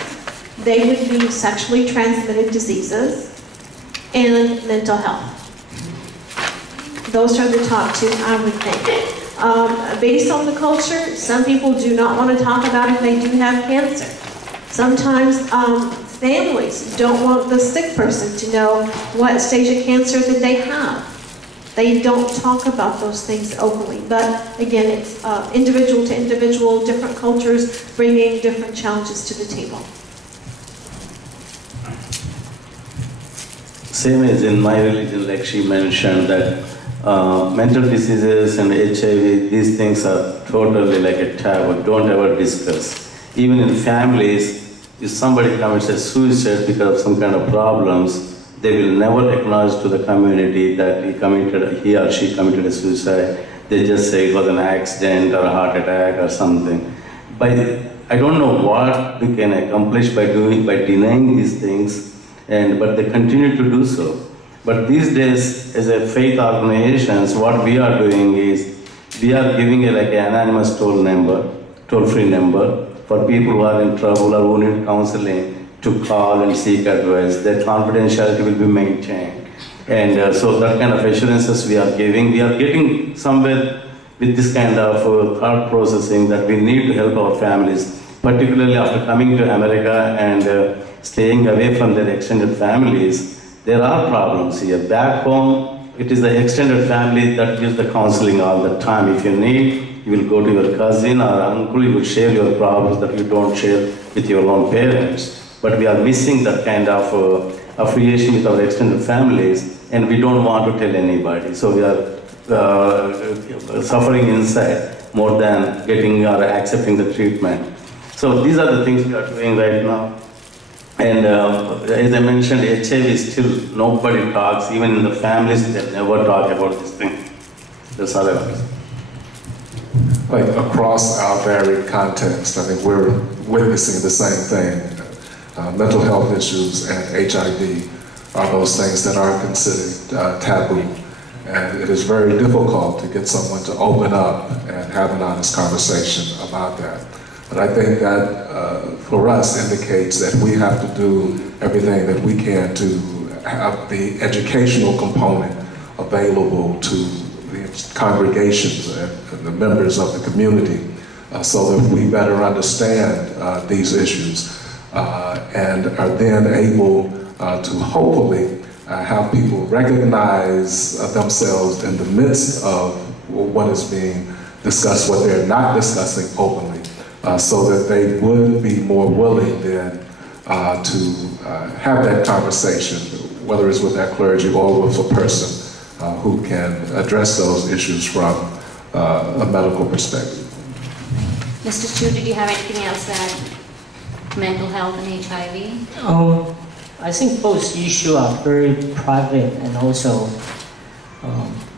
they would be sexually transmitted diseases and mental health. Those are the top 2, I would think. Based on the culture, some people do not want to talk about if they do have cancer. Sometimes families don't want the sick person to know what stage of cancer that they have. They don't talk about those things openly. But again, it's individual to individual, different cultures bringing different challenges to the table. Same as in my religion, like she mentioned, that mental diseases and HIV, these things are totally like a taboo, don't ever discuss. Even in families, if somebody commits a suicide because of some kind of problems, they will never acknowledge to the community that he or she committed a suicide. They just say it was an accident or a heart attack or something. I don't know what we can accomplish by denying these things, but they continue to do so. But these days, as a faith organizations, what we are doing is we are giving an anonymous toll-free number for people who are in trouble or who need counseling to call and seek advice. Their confidentiality will be maintained. And so that kind of assurances we are giving. We are getting somewhere with this kind of thought processing that we need to help our families, particularly after coming to America and staying away from their extended families. There are problems here. Back home, it is the extended family that gives the counseling all the time. If you need you will go to your cousin or uncle, you will share your problems that you don't share with your own parents. But we are missing that kind of affiliation with our extended families, and we don't want to tell anybody. So we are suffering inside more than getting or accepting the treatment. So these are the things we are doing right now. And as I mentioned, HIV is still, nobody talks, even in the families, they never talk about this thing. That's all I want to say. Like across our varied contexts, I think we're witnessing the same thing. Mental health issues and HIV are those things that are considered taboo. And it is very difficult to get someone to open up and have an honest conversation about that. But I think that for us indicates that we have to do everything that we can to have the educational component available to the congregations and the members of the community so that we better understand these issues and are then able to hopefully have people recognize themselves in the midst of what is being discussed, what they're not discussing openly, so that they would be more willing then to have that conversation, whether it's with that clergy or with a person who can address those issues from a medical perspective. Mr. Chu, did you have anything else to add? Mental health and HIV? I think both issues are very private, and also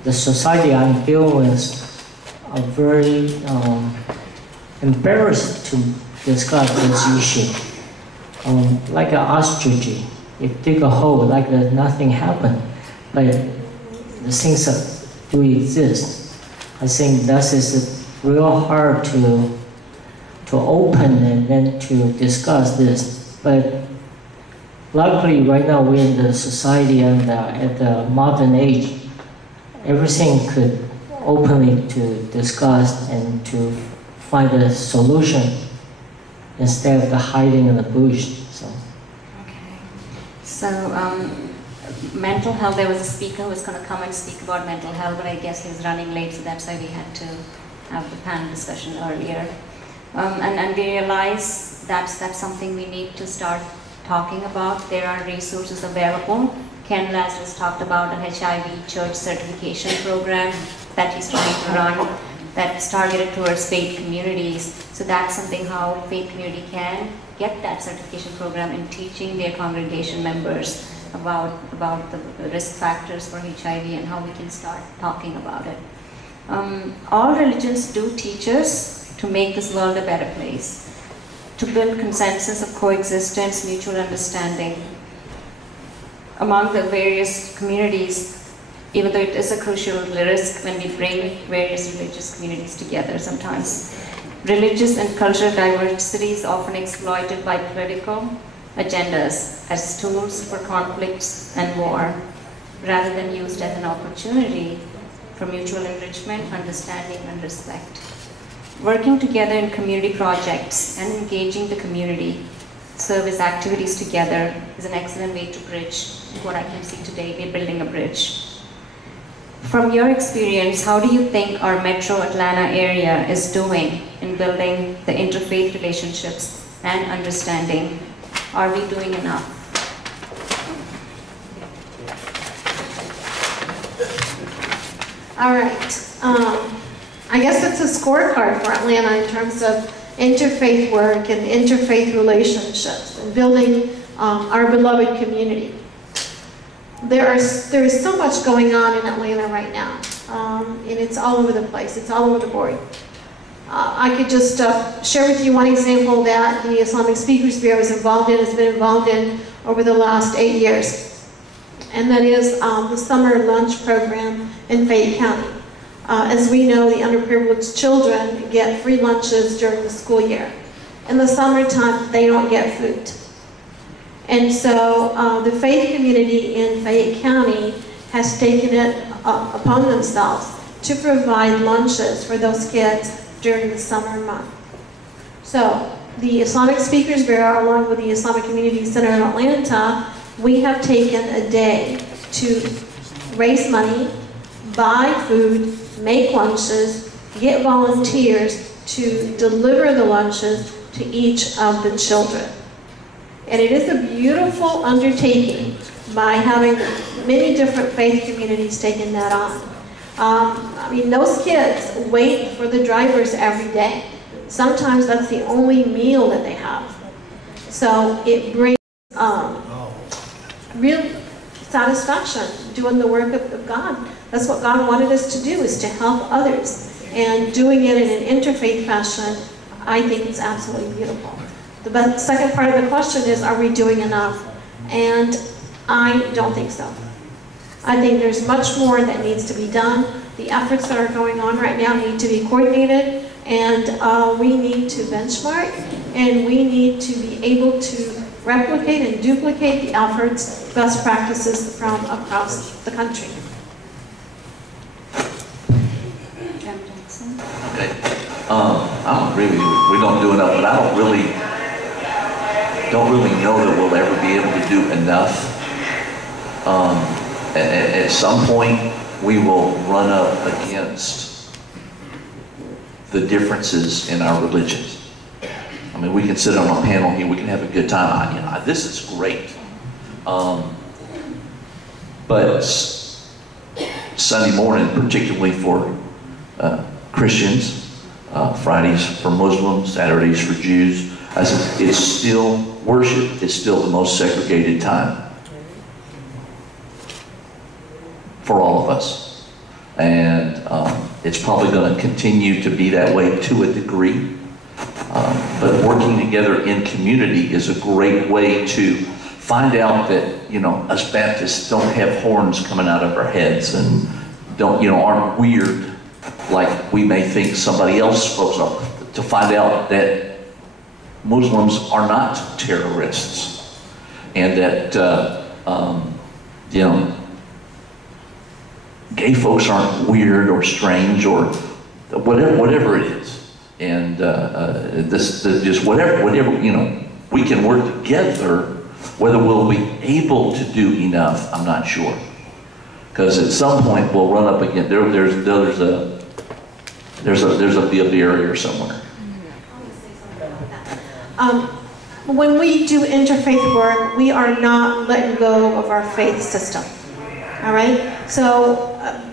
the society I'm dealing with are very embarrassed to discuss this issue. Like an ostrich, you dig a hole like that nothing happened, but the things that do exist. I think that is real hard to open and then to discuss this. But luckily, right now we're in the society and at the modern age, everything could openly to discuss and to find a solution instead of the hiding in the bush. So. Okay. So mental health, there was a speaker who was going to come and speak about mental health, but I guess he was running late, so that's why we had to have the panel discussion earlier. And we realize that's something we need to start talking about. There are resources available. Ken Lazarus talked about an HIV church certification program that he's trying to run that's targeted towards faith communities. So that's something how faith community can get that certification program in teaching their congregation members about the risk factors for HIV and how we can start talking about it. All religions do teach us to make this world a better place, to build consensus of coexistence, mutual understanding among the various communities, even though it is a crucial risk when we bring various religious communities together sometimes. Religious and cultural diversity is often exploited by political agendas as tools for conflicts and war, rather than used as an opportunity for mutual enrichment, understanding, and respect. Working together in community projects and engaging the community, service activities together is an excellent way to bridge what I can see today. We're building a bridge. From your experience, how do you think our metro Atlanta area is doing in building the interfaith relationships and understanding? Are we doing enough? All right. I guess it's a scorecard for Atlanta in terms of interfaith work and interfaith relationships and building our beloved community. There is so much going on in Atlanta right now, and it's all over the place. It's all over the board. I could just share with you one example that the Islamic Speakers Bureau has been involved in over the last 8 years, and that is the summer lunch program in Fayette County. As we know, the underprivileged children get free lunches during the school year. In the summertime, they don't get food. And so the faith community in Fayette County has taken it upon themselves to provide lunches for those kids during the summer month. So the Islamic Speakers Bureau, along with the Islamic Community Center in Atlanta, we have taken a day to raise money, buy food, make lunches get volunteers to deliver the lunches to each of the children. And it is a beautiful undertaking by having many different faith communities taking that on. I mean, those kids wait for the drivers every day. Sometimes that's the only meal that they have. So it brings real satisfaction doing the work of God. That's what God wanted us to do, is to help others. And doing it in an interfaith fashion, I think it's absolutely beautiful. The second part of the question is, are we doing enough? And I don't think so. I think there's much more that needs to be done. The efforts that are going on right now need to be coordinated, and we need to benchmark, and we need to be able to replicate and duplicate the efforts, best practices from across the country. Okay. I don't agree with you. We don't do enough, but I don't really know that we'll ever be able to do enough. At some point, we will run up against the differences in our religions. I mean, we can sit on a panel here, we can have a good time. This is great. But Sunday morning, particularly for Christians, Fridays for Muslims, Saturdays for Jews, I said, it's still worship. It's still the most segregated time for all of us. And it's probably going to continue to be that way to a degree. But working together in community is a great way to find out that, us Baptists don't have horns coming out of our heads and aren't weird like we may think somebody else folks are. To find out that Muslims are not terrorists, and that gay folks aren't weird or strange or whatever it is, and just whatever we can work together. Whether we'll be able to do enough, I'm not sure, because at some point we'll run up again. There's a barrier somewhere. When we do interfaith work, we are not letting go of our faith system. All right? So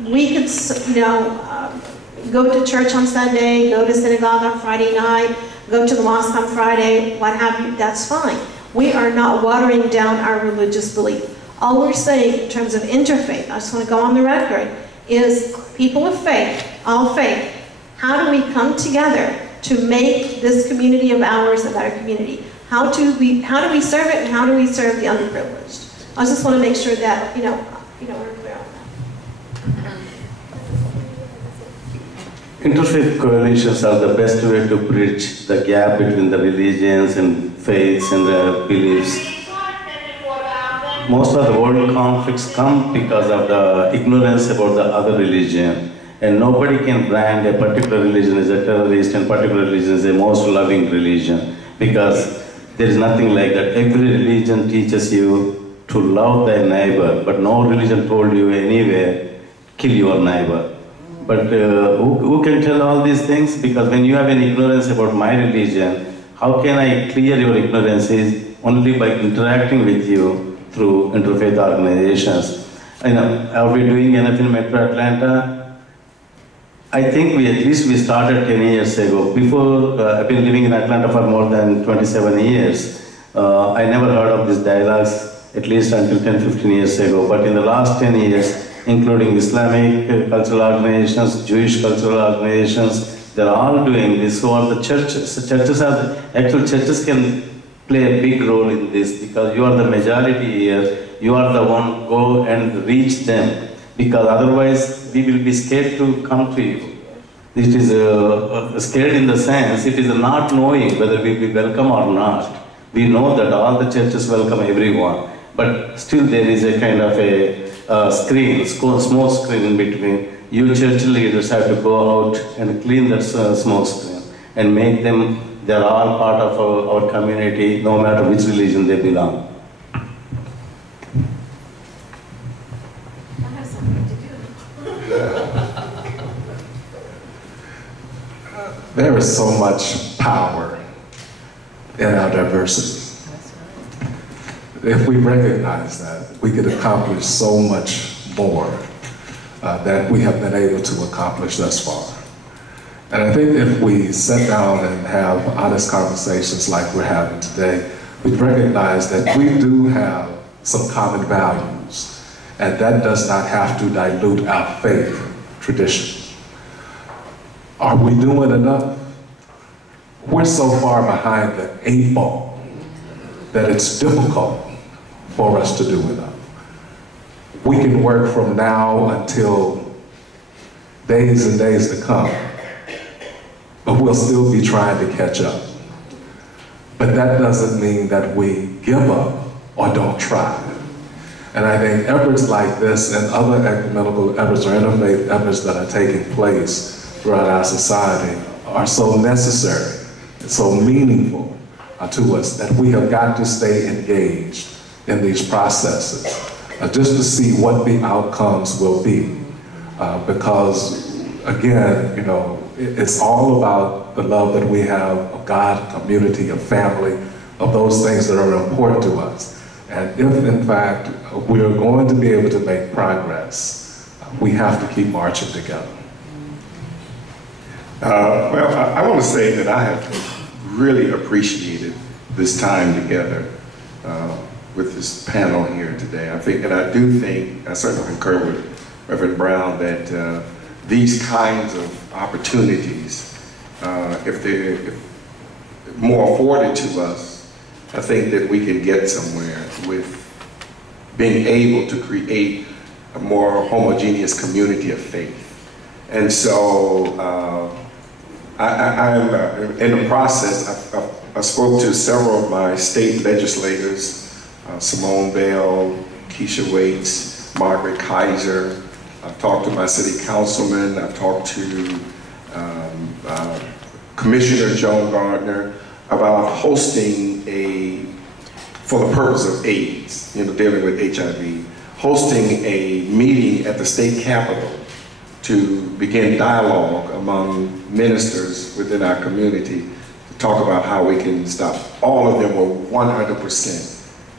we could, go to church on Sunday, go to synagogue on Friday night, go to the mosque on Friday, what have you, that's fine. We are not watering down our religious belief. All we're saying in terms of interfaith, I just want to go on the record, is people of faith, all faith, how do we come together to make this community of ours a better community? How do we serve it, and how do we serve the underprivileged? I just want to make sure that, we're clear on that. Interfaith coalitions are the best way to bridge the gap between the religions and faiths and the beliefs. Most of the world conflicts come because of the ignorance about the other religion. And nobody can brand a particular religion as a terrorist and particular religion as a most loving religion, because there is nothing like that. Every religion teaches you to love thy neighbor, but no religion told you anywhere, kill your neighbor. But who can tell all these things? Because when you have an ignorance about my religion, how can I clear your ignorance? Is only by interacting with you through interfaith organizations. Are we doing enough in Metro Atlanta? I think we started 10 years ago. Before, I've been living in Atlanta for more than 27 years. I never heard of these dialogues, at least until 10-15 years ago. But in the last 10 years, including Islamic cultural organizations, Jewish cultural organizations, they're all doing this. So are the churches. Actual churches can play a big role in this, because you are the majority here. You are the one, go and reach them. Because otherwise, we will be scared to come to you. It is scared in the sense, it is not knowing whether we will be welcome or not. We know that all the churches welcome everyone, but still there is a kind of a screen, smoke screen in between. You church leaders have to go out and clean that smoke screen and make them, they are all part of our community, no matter which religion they belong. there is so much power in our diversity. If we recognize that, we could accomplish so much more that we have been able to accomplish thus far. And I think if we sit down and have honest conversations like we're having today, we recognize that we do have some common values, and that does not have to dilute our faith tradition. Are we doing enough? We're so far behind the 8 ball that it's difficult for us to do enough. We can work from now until days and days to come, but we'll still be trying to catch up. But that doesn't mean that we give up or don't try. And I think efforts like this and other ecumenical efforts or interfaith efforts that are taking place throughout our society are so necessary and so meaningful to us that we have got to stay engaged in these processes just to see what the outcomes will be. Because again, you know, it's all about the love that we have of God, community, of family, of those things that are important to us. And if, in fact, we are going to be able to make progress, we have to keep marching together. Well, I want to say that I have really appreciated this time together with this panel here today. I do think, I certainly concur with Reverend Brown that these kinds of opportunities, if they're more afforded to us, I think that we can get somewhere with being able to create a more homogeneous community of faith. And so I'm in the process. I spoke to several of my state legislators, Simone Bell, Keisha Waits, Margaret Kaiser. I've talked to my city councilman. I've talked to Commissioner Joan Gardner about hosting for the purpose of AIDS, you know, dealing with HIV, hosting a meeting at the state capitol to begin dialogue among ministers within our community to talk about how we can stop. All of them were 100%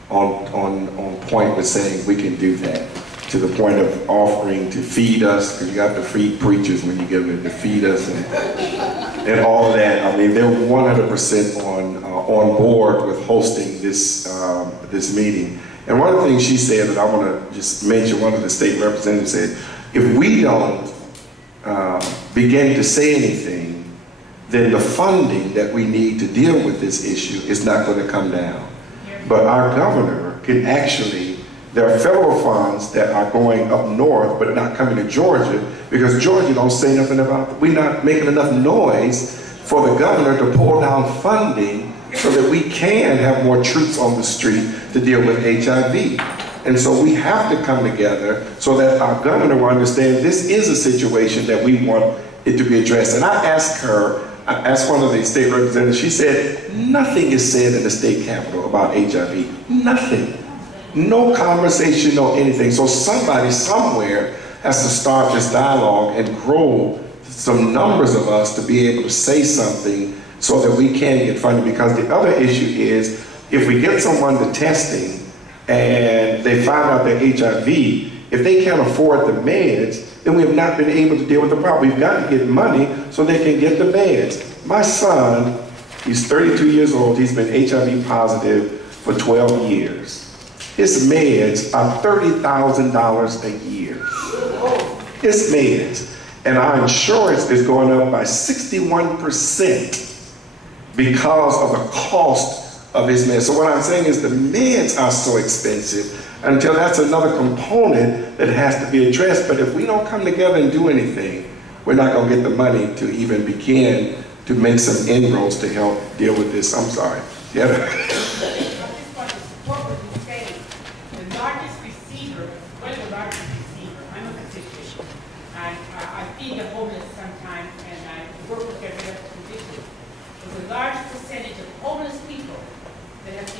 on point with saying we can do that, to the point of offering to feed us, because you have to feed preachers when you give them to feed us and all of that. I mean, they're 100% on board with hosting this, this meeting. And one of the things she said that I want to just mention, one of the state representatives said, if we don't begin to say anything, then the funding that we need to deal with this issue is not going to come down. But our governor can actually, there are federal funds that are going up north but not coming to Georgia because Georgia don't say nothing about it. We're not making enough noise for the governor to pull down funding so that we can have more troops on the street to deal with HIV. And so we have to come together so that our governor will understand this is a situation that we want it to be addressed. And I asked one of the state representatives, she said, nothing is said in the state capitol about HIV, nothing. No conversation, no anything. So somebody somewhere has to start this dialogue and grow some numbers of us to be able to say something so that we can get funded. Because the other issue is, if we get someone to testing and they find out they're HIV, if they can't afford the meds, then we have not been able to deal with the problem. We've got to get money so they can get the meds. My son, he's 32 years old, he's been HIV positive for 12 years. His meds are $30,000 a year. His meds. And our insurance is going up by 61% because of the cost of his meds. So what I'm saying is the meds are so expensive until that's another component that has to be addressed. But if we don't come together and do anything, we're not going to get the money to even begin to make some inroads to help deal with this. I'm sorry. Yeah.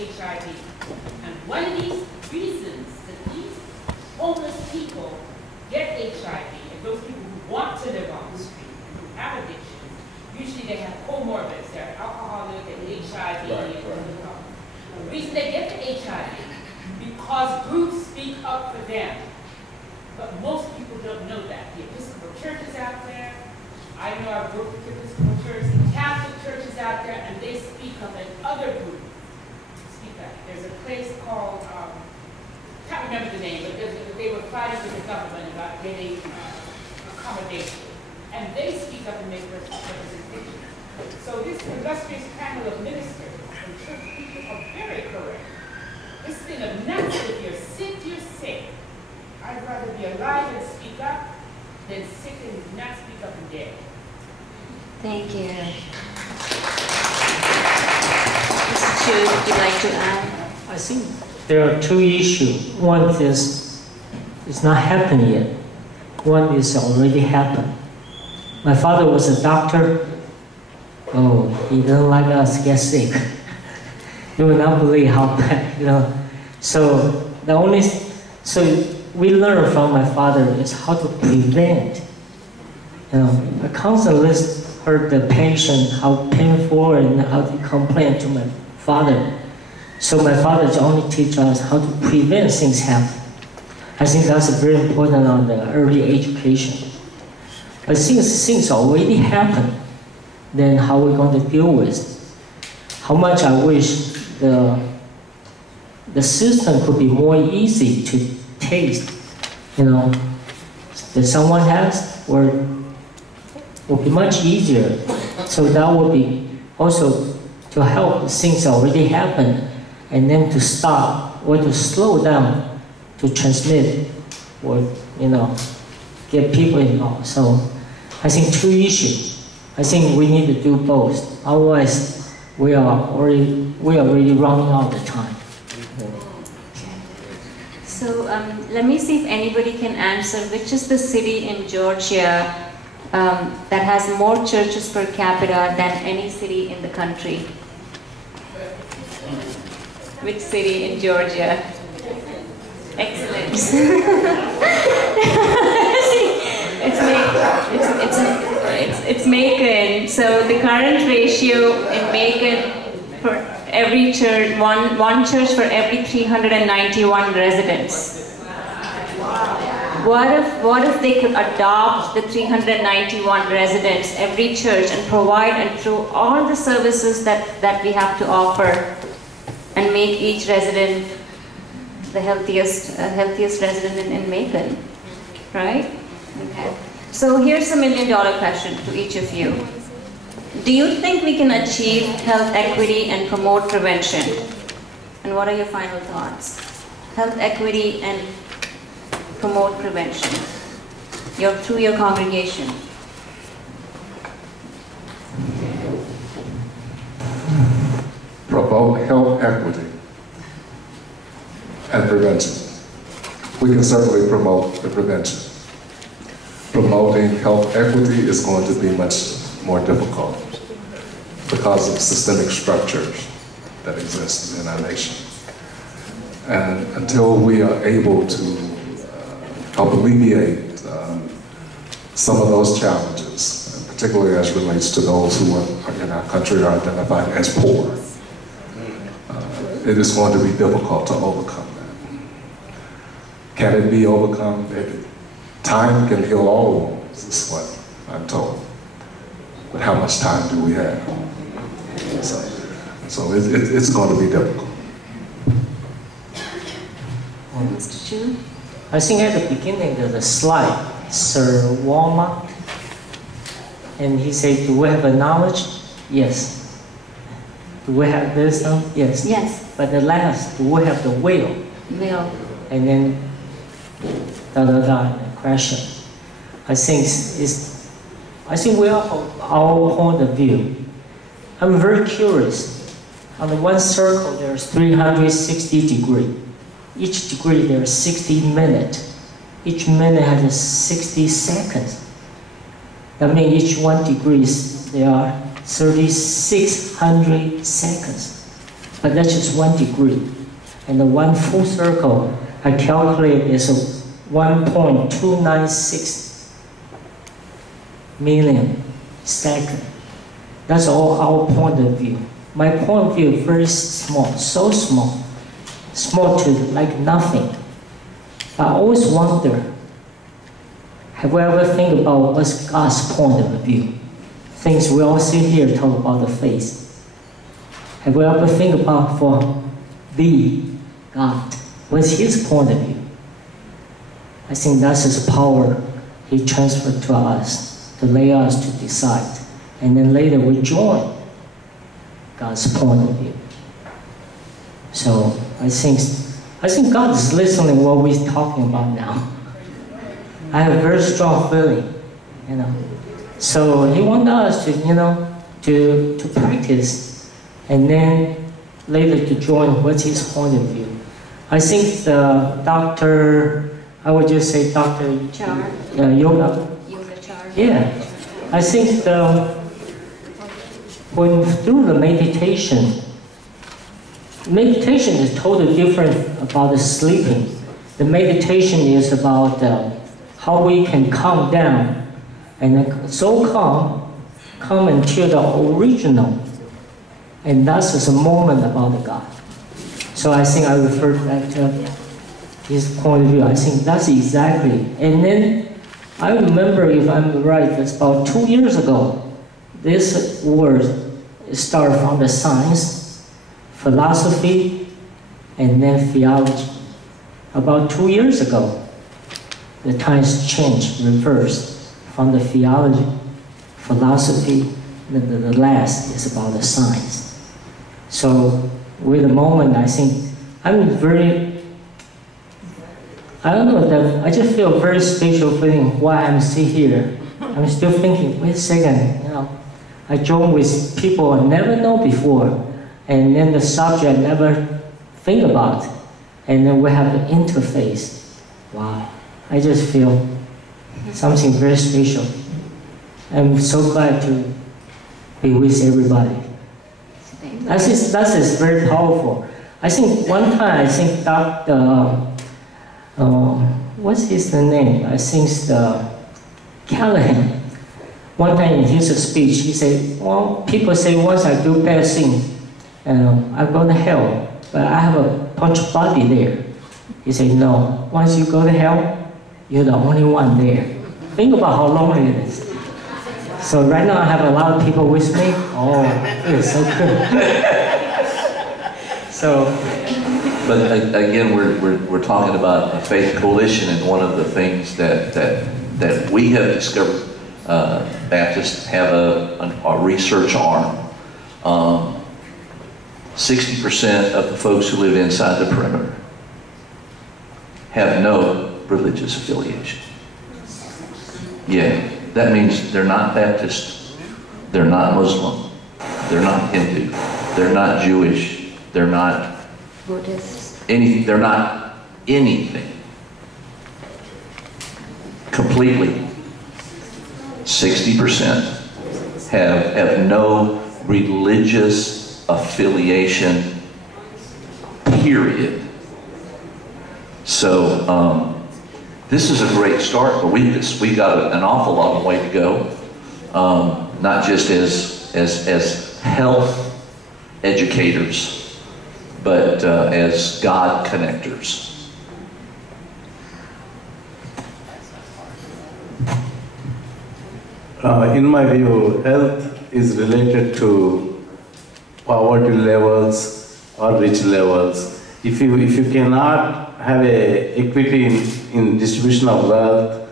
HIV. And one of these reasons that these homeless people get HIV, and those people who want to live on the street and who have addictions, usually they have because groups speak up for them. But most people don't know that. The Episcopal churches out there, I know I've worked with Episcopal churches, the Catholic churches out there, and they speak up, and other groups speak up. There's a place called, I can't remember the name, but they were fighting with the government about getting accommodation. And they speak up and make representation. So this illustrious panel of ministers and church people are very correct. This thing of nuts, if you're sick, you're sick. I'd rather be alive and speak up than sick and not speak up and dead. Thank you. Mr. Chu, would you like to add? I think there are two issues. One is it's not happened yet. One is already happened. My father was a doctor. Oh, he didn't like us get sick. You will not believe how bad, you know. So we learn from my father is how to prevent. You know, I constantly heard the patient how painful and how to complain to my father. So my father only teach us how to prevent things happen. I think that's very important on the early education. But since things already happened, then how are we going to deal with it? How much I wish the system could be more easy to taste, you know, that someone has, or will be much easier. So that would be also to help things already happen, and then to stop or to slow down to transmit, or you know, get people involved. So I think two issues. I think we need to do both. Otherwise, we are already running out of time. So let me see if anybody can answer. Which is the city in Georgia that has more churches per capita than any city in the country? Which city in Georgia? Excellent. It's Macon. So the current ratio in Macon for every church, one church for every 391 residents. What if they could adopt the 391 residents, every church, and provide and through all the services that we have to offer, and make each resident the healthiest resident in Macon, right? Okay. So here's a $1 million question to each of you. Do you think we can achieve health equity and promote prevention? And what are your final thoughts? Health equity and promote prevention through your congregation. Promote health equity and prevention. We can certainly promote the prevention. Promoting health equity is going to be much more difficult because of systemic structures that exist in our nation. And until we are able to help alleviate some of those challenges, and particularly as relates to those who are in our country are identified as poor, it is going to be difficult to overcome that. Can it be overcome? Time can heal all wounds, is what I'm told. But how much time do we have? So it's going to be difficult. Mr. Chu? I think at the beginning of the slide, Sir Walmart, and he said, do we have a knowledge? Yes. Do we have wisdom? Yes. Yes. But the last, do we have the will? Will. And then, question. I think we are our point of view. I'm very curious. On the one circle, there's 360 degrees. Each degree, there's 60 minutes. Each minute has 60 seconds. That means each 1 degree, there are 3,600 seconds. But that's just 1 degree. And the one full circle, I calculate is 1.296 million seconds. That's all our point of view. My point of view is very small, so small. small to like nothing. I always wonder, have we ever think about what's God's point of view? Things we all sit here talk about the faith. Have we ever think about for thee, God, what's His point of view? I think that's His power He transferred to us, to lay us to decide. And then later we join God's point of view. So I think God is listening to what we're talking about now. I have a very strong feeling, you know. So He wants us to, you know, to practice, and then later to join what's His point of view. I think I would just say Dr. Char. Yoga. Yoga Char. Yeah. I think when through the meditation is totally different about the sleeping. The meditation is about how we can calm down and so calm until the original. And that's just a moment about the God. So I think I refer back to His point of view. I think that's exactly. And then I remember, if I'm right, it's about 2 years ago, this word started from the science, philosophy, and then theology. About 2 years ago, the times changed, reversed, from the theology, philosophy, the last is about the science. So with the moment, I think I'm very, I don't know, that I just feel a very special feeling why I'm still here. I'm still thinking, wait a second, you know, I joined with people I never know before, and then the subject I never think about, and then we have the interfaith. Wow, I just feel something very special. I'm so glad to be with everybody. That is very powerful. I think one time, I think Dr. What's his name? I think it's Callahan. One time in his speech, he said, well, people say once I do bad things, I go to hell, but I have a bunch of body there. He said, no, once you go to hell, you're the only one there. Think about how lonely it is. So right now I have a lot of people with me. Oh, it is so good. So, but again, we're talking about a faith coalition, and one of the things that we have discovered, Baptists have a research arm. 60% of the folks who live inside the perimeter have no religious affiliation. Yeah, that means they're not Baptist, they're not Muslim, they're not Hindu, they're not Jewish, they're not Buddhist. They're not anything. Completely. 60% have no religious affiliation, period. So this is a great start, but we got an awful long way to go. Not just as health educators, but as God connectors. In my view, health is related to poverty levels or rich levels. If you cannot have a equity in distribution of wealth,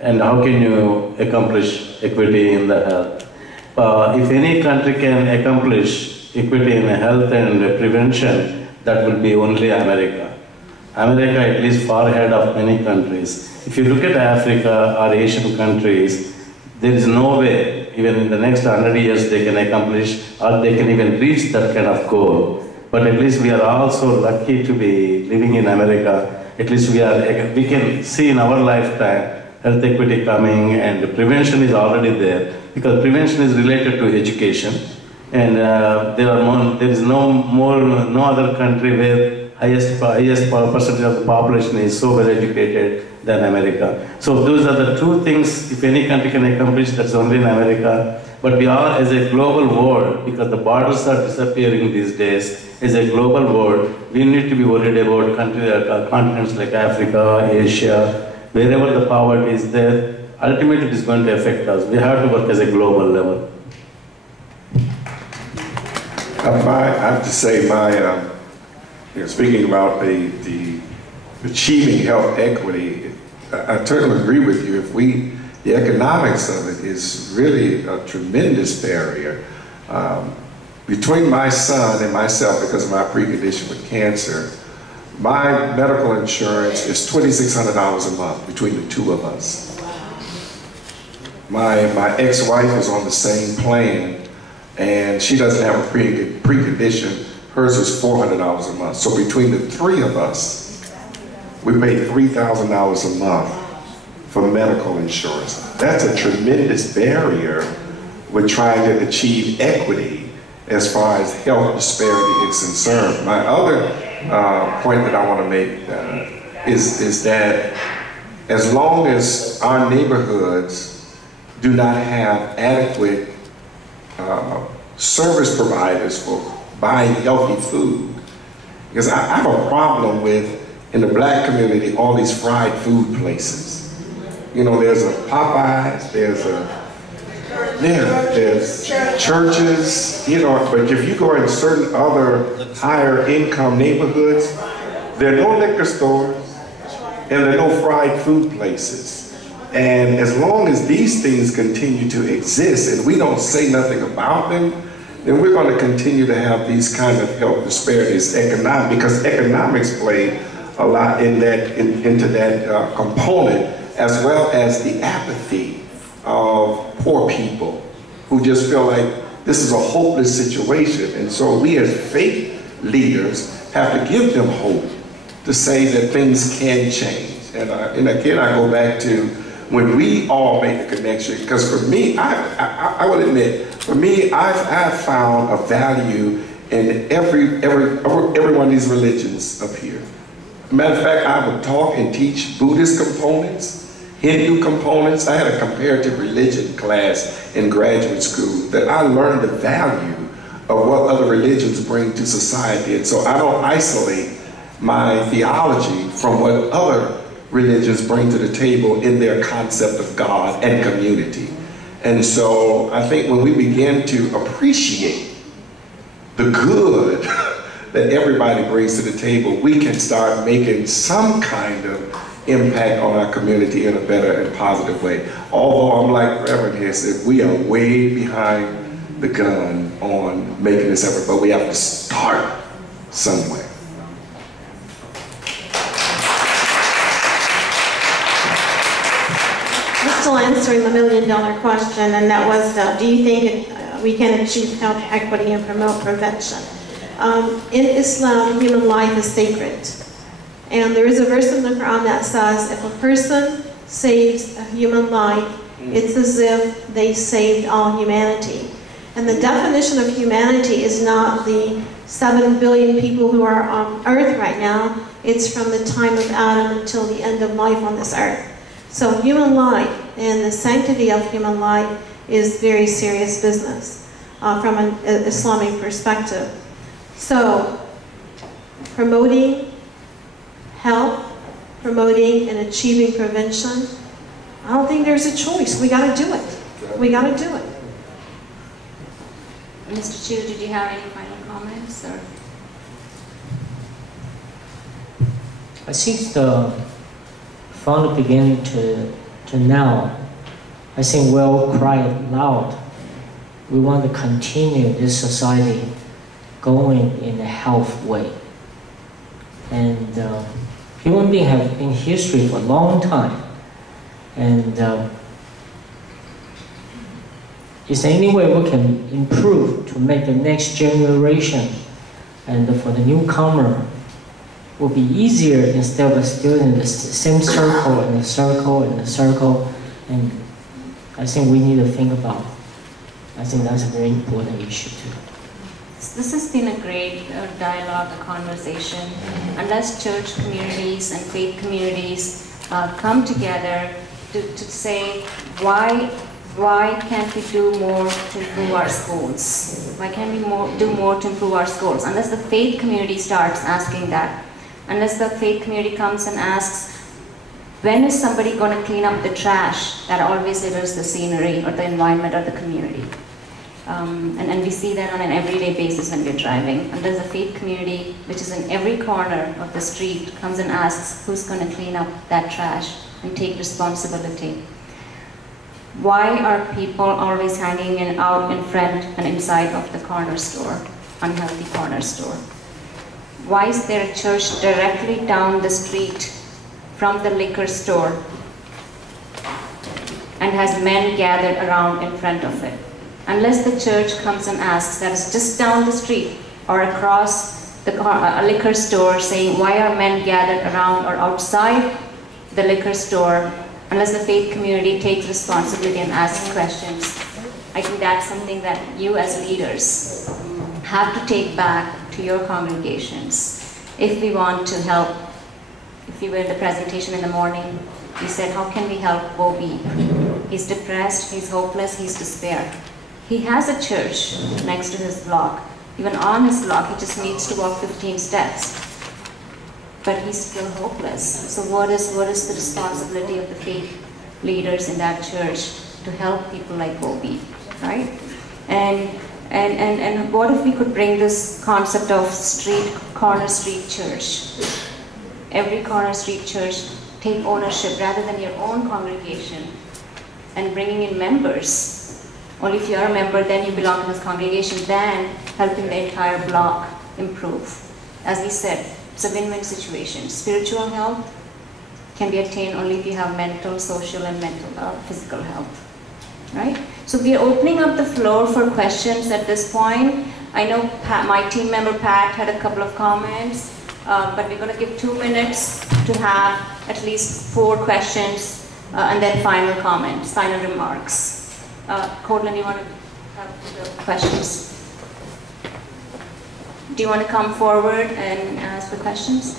and how can you accomplish equity in the health? If any country can accomplish equity in health and prevention, that will be only America. America at least far ahead of many countries. If you look at Africa or Asian countries, there is no way, even in the next 100 years, they can accomplish or they can even reach that kind of goal. But at least we are also lucky to be living in America. At least we can see in our lifetime health equity coming, and prevention is already there, because prevention is related to education. And there is no other country where highest percentage of the population is so well educated than America. So those are the two things, if any country can accomplish, that's only in America. But we are, as a global world, because the borders are disappearing these days, as a global world, we need to be worried about continents like Africa, Asia, wherever the poverty is there. Ultimately, it is going to affect us. We have to work as a global level. I have to say, speaking about the achieving health equity, I totally agree with you. The economics of it is really a tremendous barrier. Between my son and myself, because of my precondition with cancer, my medical insurance is $2,600 a month between the two of us. My ex-wife is on the same plan, and she doesn't have a precondition. Hers is $400 a month. So between the three of us, we pay $3,000 a month for medical insurance. That's a tremendous barrier with trying to achieve equity as far as health disparity is concerned. My other point that I want to make is that as long as our neighborhoods do not have adequate service providers for buying healthy food, because I have a problem with, in the black community, all these fried food places. You know, there's a Popeyes, there's churches, you know, but if you go in certain other higher income neighborhoods, there are no liquor stores and there are no fried food places. And as long as these things continue to exist and we don't say nothing about them, then we're going to continue to have these kind of health disparities because economics play a lot into that component, as well as the apathy of poor people who just feel like this is a hopeless situation. And so we as faith leaders have to give them hope to say that things can change. And again, I go back to when we all make the connection, because for me, I will admit, for me, I've found a value in every one of these religions up here. Matter of fact, I would talk and teach Buddhist components, Hindu components. I had a comparative religion class in graduate school that I learned the value of what other religions bring to society. And so I don't isolate my theology from what other religions bring to the table in their concept of God and community. And so I think when we begin to appreciate the good that everybody brings to the table, we can start making some kind of impact on our community in a better and positive way. Although I'm like Reverend here said, we are way behind the gun on making this effort, but we have to start somewhere. Still answering the million-dollar question, and that was, do you think we can achieve health equity and promote prevention? In Islam, human life is sacred. And there is a verse in the Quran that says, if a person saves a human life, it's as if they saved all humanity. And the definition of humanity is not the 7 billion people who are on earth right now. It's from the time of Adam until the end of life on this earth. So human life and the sanctity of human life is very serious business from an Islamic perspective. So promoting health, promoting and achieving prevention, I don't think there's a choice. We got to do it. We got to do it. Mr. Chu, did you have any final comments? Or? I think from the beginning to now, I think we all cried loud. We want to continue this society going in a health way. And human beings have been in history for a long time. And is there any way we can improve to make the next generation and for the newcomer will be easier instead of still in the same circle and a circle and a circle? And I think we need to think about. I think that's a very important issue too. This has been a great dialogue, a conversation. Unless church communities and faith communities come together to say why why can't we do more to improve our schools? Why can't we do more to improve our schools? Unless the faith community starts asking that, unless the faith community comes and asks, when is somebody going to clean up the trash that always litters the scenery or the environment or the community? And we see that on an everyday basis when we're driving. Unless the faith community, which is in every corner of the street, comes and asks who's going to clean up that trash and take responsibility. Why are people always hanging out in front and inside of the corner store, unhealthy corner store? Why is there a church directly down the street from the liquor store and has men gathered around in front of it? Unless the church comes and asks, that is just down the street or across the liquor store, saying, why are men gathered around or outside the liquor store? Unless the faith community takes responsibility and asks questions, I think that's something that you as leaders have to take back to your congregations. If we want to help, if you were in the presentation in the morning, you said, how can we help Bobby? He's depressed, he's hopeless, he's despair. He has a church next to his block. Even on his block, he just needs to walk 15 steps. But he's still hopeless. So what is the responsibility of the faith leaders in that church to help people like Bobby, right? And what if we could bring this concept of corner street church? Every corner street church take ownership rather than your own congregation and bringing in members. Only if you're a member, then you belong to this congregation, then helping the entire block improve. As we said, it's a win-win situation. Spiritual health can be attained only if you have mental, social, and physical health, right? So we are opening up the floor for questions at this point. I know my team member Pat had a couple of comments, but we're going to give 2 minutes to have at least 4 questions and then final comments, final remarks. Cortland, you want to have the questions? Do you want to come forward and ask the questions?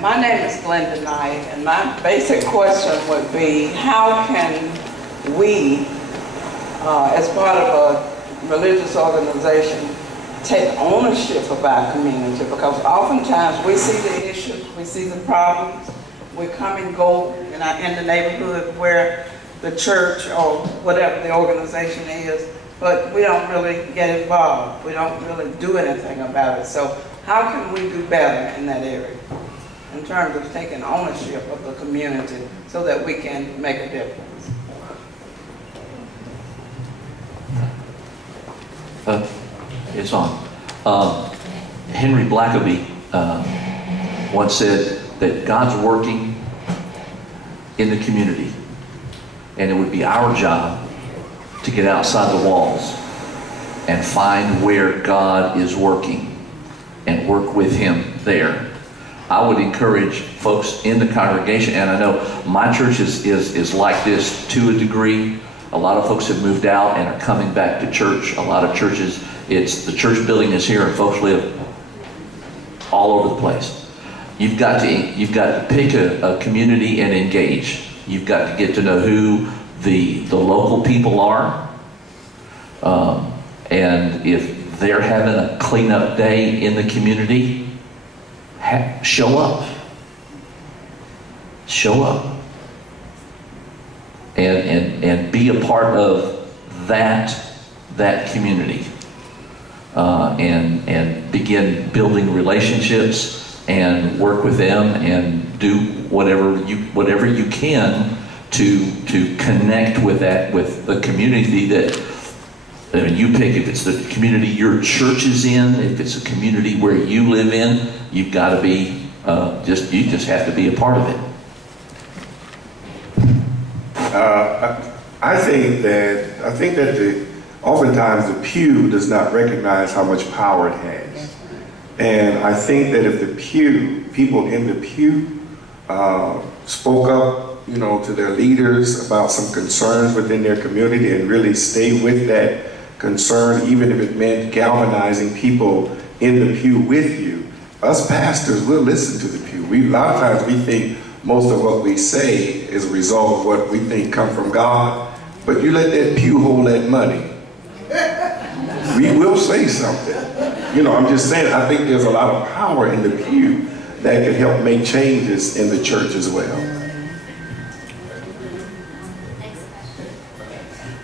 My name is Glenda Knight, and my basic question would be, how can we, as part of a religious organization, take ownership of our community? Because oftentimes we see the issues, we see the problems, we come and go in the neighborhood where the church or whatever the organization is, but we don't really get involved. We don't really do anything about it. So how can we do better in that area in terms of taking ownership of the community so that we can make a difference? It's on. Henry Blackaby once said that God's working in the community, and it would be our job to get outside the walls and find where God is working and work with Him there. I would encourage folks in the congregation, and I know my church is like this to a degree. A lot of folks have moved out and are coming back to church. A lot of churches, the church building is here and folks live all over the place. You've got to pick a community and engage. You've got to get to know who the local people are. And if they're having a cleanup day in the community, show up. Show up. And be a part of that community, and begin building relationships and work with them and do whatever you can to connect with the community that you pick. If it's the community your church is in, if it's a community where you live in, you've got to be you just have to be a part of it. I think that oftentimes the pew does not recognize how much power it has. And I think that if the people in the pew spoke up, you know, to their leaders about some concerns within their community and really stayed with that concern, even if it meant galvanizing people in the pew with you. Us pastors, we'll listen to the pew. A lot of times we think most of what we say is a result of what we think come from God, but you let that pew hold that money. We will say something. You know, I'm just saying, I think there's a lot of power in the pew that can help make changes in the church as well.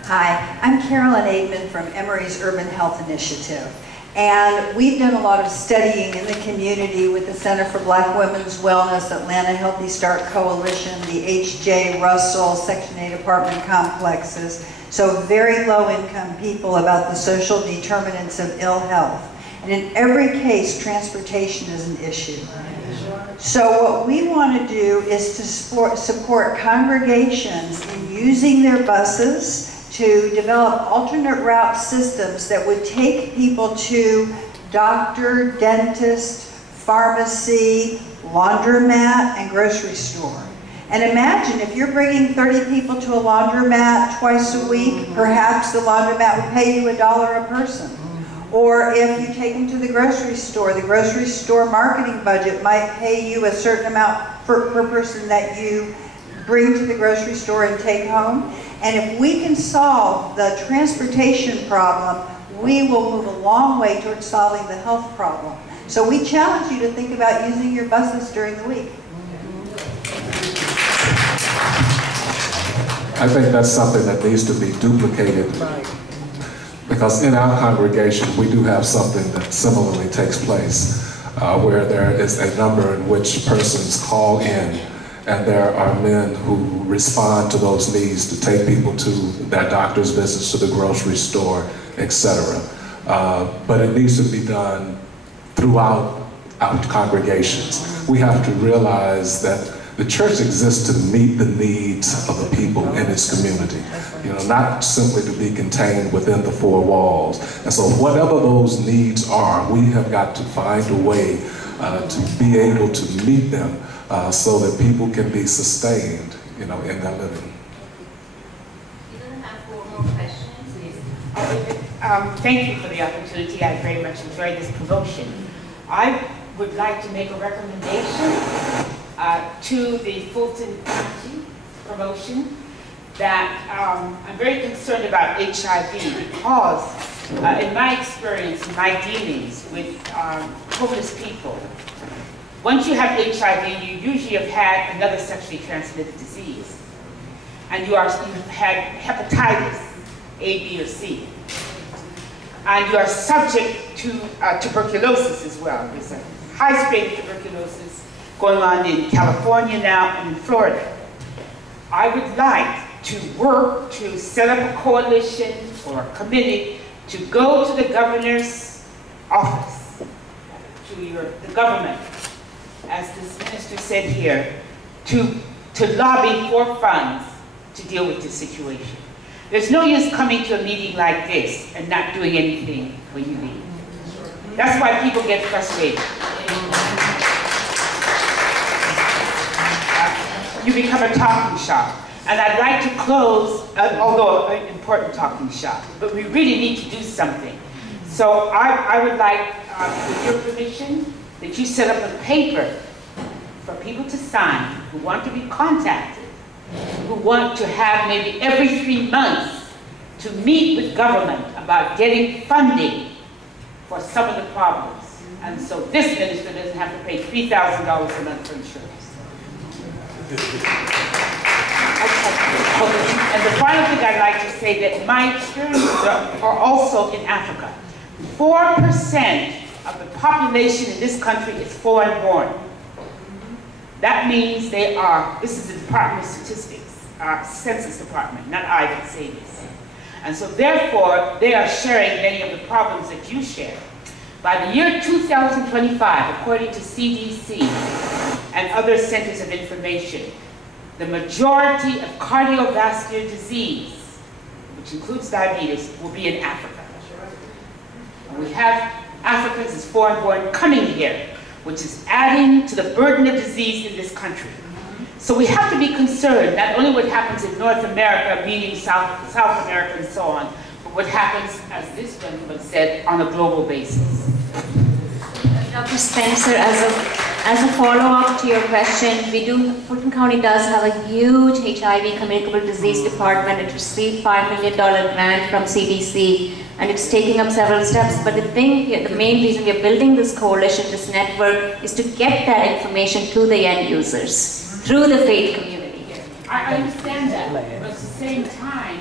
Hi, I'm Carolyn Aidman from Emory's Urban Health Initiative. And we've done a lot of studying in the community with the Center for Black Women's Wellness, Atlanta Healthy Start Coalition, the H.J. Russell Section 8 apartment complexes, so very low-income people, about the social determinants of ill health. And in every case, transportation is an issue. So what we want to do is to support congregations in using their buses to develop alternate route systems that would take people to doctor, dentist, pharmacy, laundromat, and grocery store. And imagine if you're bringing 30 people to a laundromat twice a week, perhaps the laundromat would pay you $1 a person. Or if you take them to the grocery store marketing budget might pay you a certain amount per person that you bring to the grocery store and take home. And if we can solve the transportation problem, we will move a long way towards solving the health problem. So we challenge you to think about using your buses during the week. I think that's something that needs to be duplicated, because in our congregation we do have something that similarly takes place, where there is a number in which persons call in, and there are men who respond to those needs to take people to their doctor's visits, to the grocery store, etc. But it needs to be done throughout our congregations. We have to realize that the church exists to meet the needs of the people in its community, you know, not simply to be contained within the four walls. And so whatever those needs are, we have got to find a way to be able to meet them so that people can be sustained, you know, in their living. You're going to have 4 more questions. Thank you for the opportunity. I very much enjoyed this promotion. I would like to make a recommendation to the Fulton County promotion that I'm very concerned about HIV, because in my experience, in my dealings with homeless people, once you have HIV, you usually have had another sexually transmitted disease. And you've had hepatitis A, B, or C. And you are subject to tuberculosis as well. There's a high strain of tuberculosis going on in California now and in Florida. I would like to work to set up a coalition or a committee to go to the governor's office, to the government, as this minister said here, to lobby for funds to deal with this situation. There's no use coming to a meeting like this and not doing anything when you leave. That's why people get frustrated. You become a talking shop. And I'd like to close, although an important talking shop, but we really need to do something. So I would like, with your permission, that you set up a paper for people to sign who want to be contacted, who want to have maybe every 3 months to meet with government about getting funding for some of the problems. And so this minister doesn't have to pay $3,000 a month for insurance. And the final thing I'd like to say, that my experiences are also in Africa. 4% of the population in this country is foreign born. That means they are, this is the Department of Statistics, Census Department, not I that say this. And so therefore, they are sharing many of the problems that you share. By the year 2025, according to CDC and other centers of information, the majority of cardiovascular disease, which includes diabetes, will be in Africa. And we have Africans as foreign born coming here, which is adding to the burden of disease in this country. So we have to be concerned, not only what happens in North America, meaning South America and so on, but what happens, as this gentleman said, on a global basis. Dr. Spencer, as a follow-up to your question, Fulton County does have a huge HIV communicable disease department. It received $5 million grant from CDC, and it's taking up several steps. But the main reason we are building this coalition, this network, is to get that information to the end users through the faith community. I understand that, but at the same time,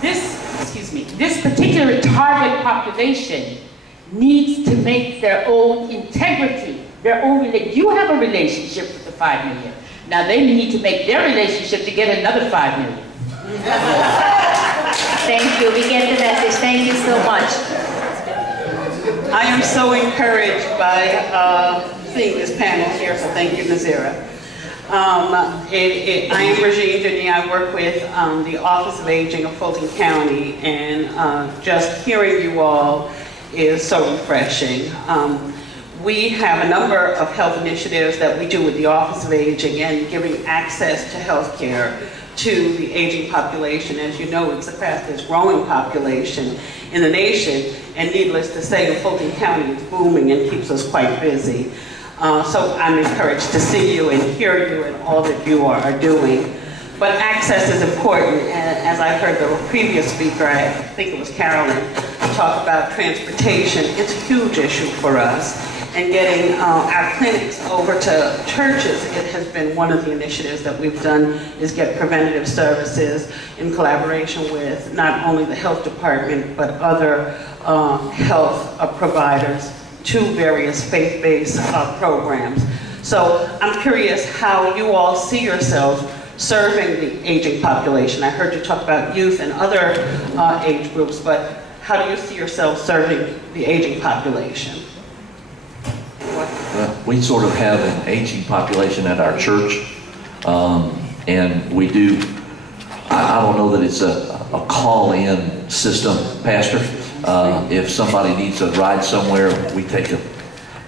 this particular target population needs to make their own integrity, their own relationship. You have a relationship with the 5 million. Now they need to make their relationship to get another 5 million. Thank you. We get the message. Thank you so much. I am so encouraged by seeing this panel here, so thank you, Nazira. I am Regine Denny. I work with the Office of Aging of Fulton County, and just hearing you all is so refreshing. We have a number of health initiatives that we do with the Office of Aging and giving access to health care to the aging population. As you know, it's the fastest growing population in the nation, and needless to say, Fulton County is booming and keeps us quite busy. So I'm encouraged to see you and hear you and all that you are doing. But access is important, and as I heard the previous speaker, I think it was Carolyn, talk about transportation. It's a huge issue for us. And getting our clinics over to churches, it has been one of the initiatives that we've done, is get preventative services in collaboration with not only the health department, but other health providers to various faith-based programs. So I'm curious how you all see yourselves serving the aging population. I heard you talk about youth and other age groups, but how do you see yourself serving the aging population? Well, we sort of have an aging population at our church, and we do, I don't know that it's a call-in system, Pastor. If somebody needs a ride somewhere, we take them.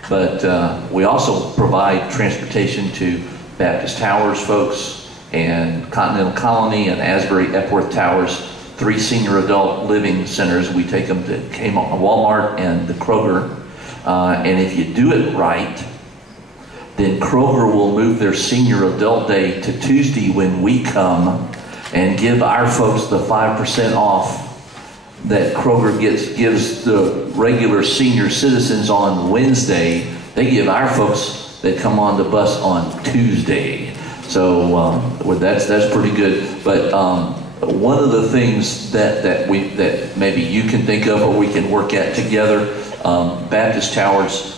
But we also provide transportation to Baptist Towers folks and Continental Colony and Asbury Epworth Towers, 3 senior adult living centers. We take them to Walmart and the Kroger. And if you do it right, then Kroger will move their senior adult day to Tuesday when we come and give our folks the 5% off that Kroger gives the regular senior citizens on Wednesday. They give our folks that come on the bus on Tuesday. So that's pretty good. But one of the things that maybe you can think of or we can work at together, Baptist Towers,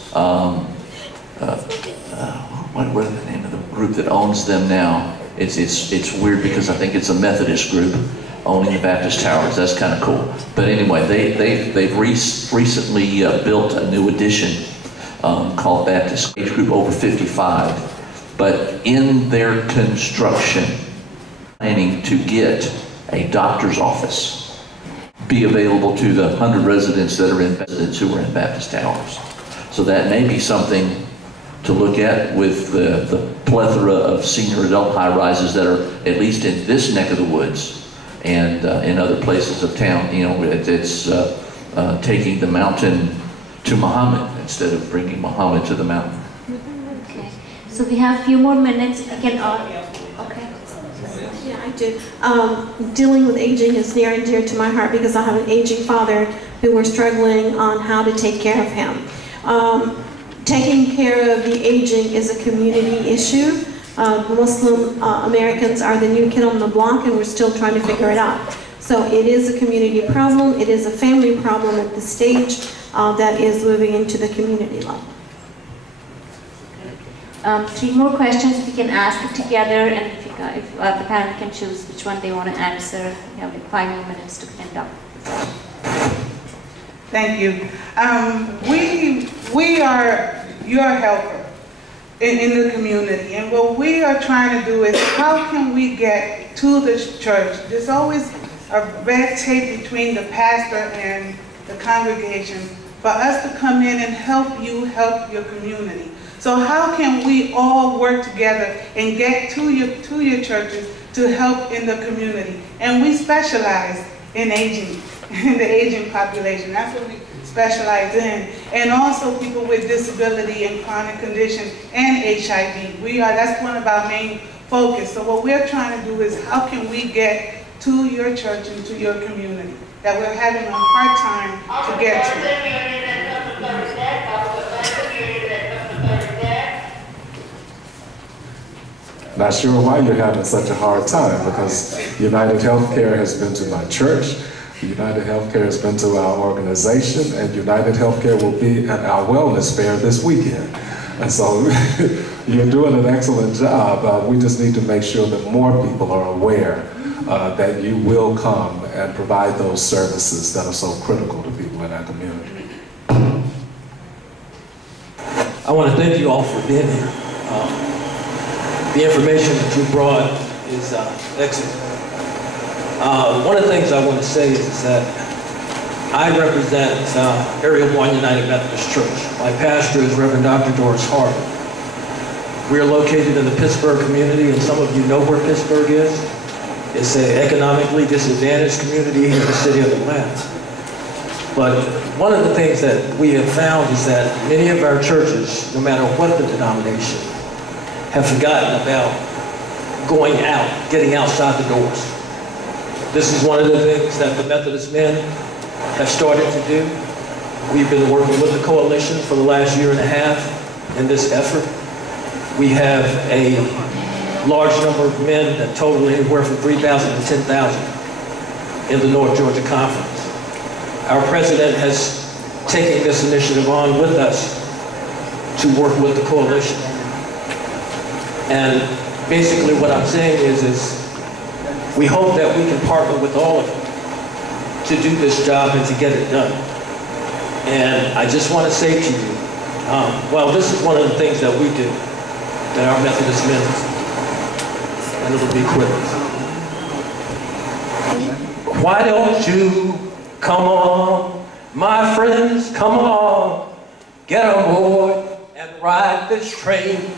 what is the name of the group that owns them now? It's weird because I think it's a Methodist group owning the Baptist Towers. That's kind of cool. But anyway, they've recently built a new addition called Baptist Age Group Over 55. But in their construction, planning to get a doctor's office be available to the 100 residents that are in Baptist Towers. So that may be something to look at with the plethora of senior adult high-rises that are at least in this neck of the woods and in other places of town. You know, it's taking the mountain to Muhammad instead of bringing Muhammad to the mountain. Okay, so we have a few more minutes. I can. Okay. Yeah, I do. Dealing with aging is near and dear to my heart because I have an aging father who we're struggling on how to take care of him. Taking care of the aging is a community issue. Muslim Americans are the new kid on the block and we're still trying to figure it out. So it is a community problem, it is a family problem at the stage that is moving into the community level. 3 more questions we can ask it together, and if the panel can choose which one they want to answer. We have 5 more minutes to end up. Thank you. We are your helper in the community, and what we are trying to do is how can we get to this church? There's always a red tape between the pastor and the congregation for us to come in and help you help your community. So how can we all work together and get to your churches to help in the community? And we specialize in aging, in the aging population. That's what we specialize in. And also people with disability and chronic conditions and HIV. That's one of our main focus. So what we're trying to do is how can we get to your church and to your community that we're having a hard time to get to. Not sure why you're having such a hard time, because United Healthcare has been to my church, United Healthcare has been to our organization, and United Healthcare will be at our wellness fair this weekend. And so you're doing an excellent job. We just need to make sure that more people are aware that you will come and provide those services that are so critical to people in our community. I want to thank you all for being here. The information that you brought is excellent. One of the things I want to say is that I represent Area 1 United Methodist Church. My pastor is Reverend Dr. Doris Harvey. We are located in the Pittsburgh community, and some of you know where Pittsburgh is. It's an economically disadvantaged community here in the city of Atlanta. But one of the things that we have found is that many of our churches, no matter what the denomination, have forgotten about going out, getting outside the doors. This is one of the things that the Methodist men have started to do. We've been working with the coalition for the last year and a half in this effort. We have a large number of men that total anywhere from 3,000 to 10,000 in the North Georgia Conference. Our president has taken this initiative on with us to work with the coalition. And basically what I'm saying is we hope that we can partner with all of you to do this job and to get it done. And I just want to say to you, well, this is one of the things that we do, that our Methodist men, and it'll be quick. Why don't you come on, my friends, come on, get aboard and ride this train.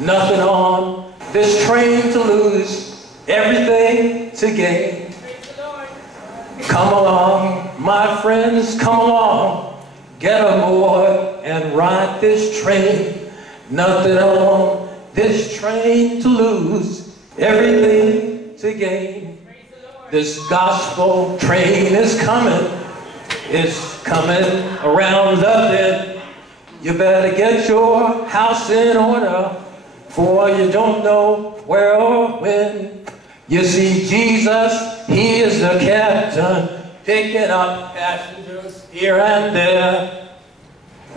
Nothing on this train to lose, everything to gain. Come along, my friends, come along, get aboard and ride this train. Nothing on this train to lose, everything to gain. This gospel train is coming. It's coming around the bend. You better get your house in order, for you don't know where or when. You see, Jesus, he is the captain, picking up passengers here and there.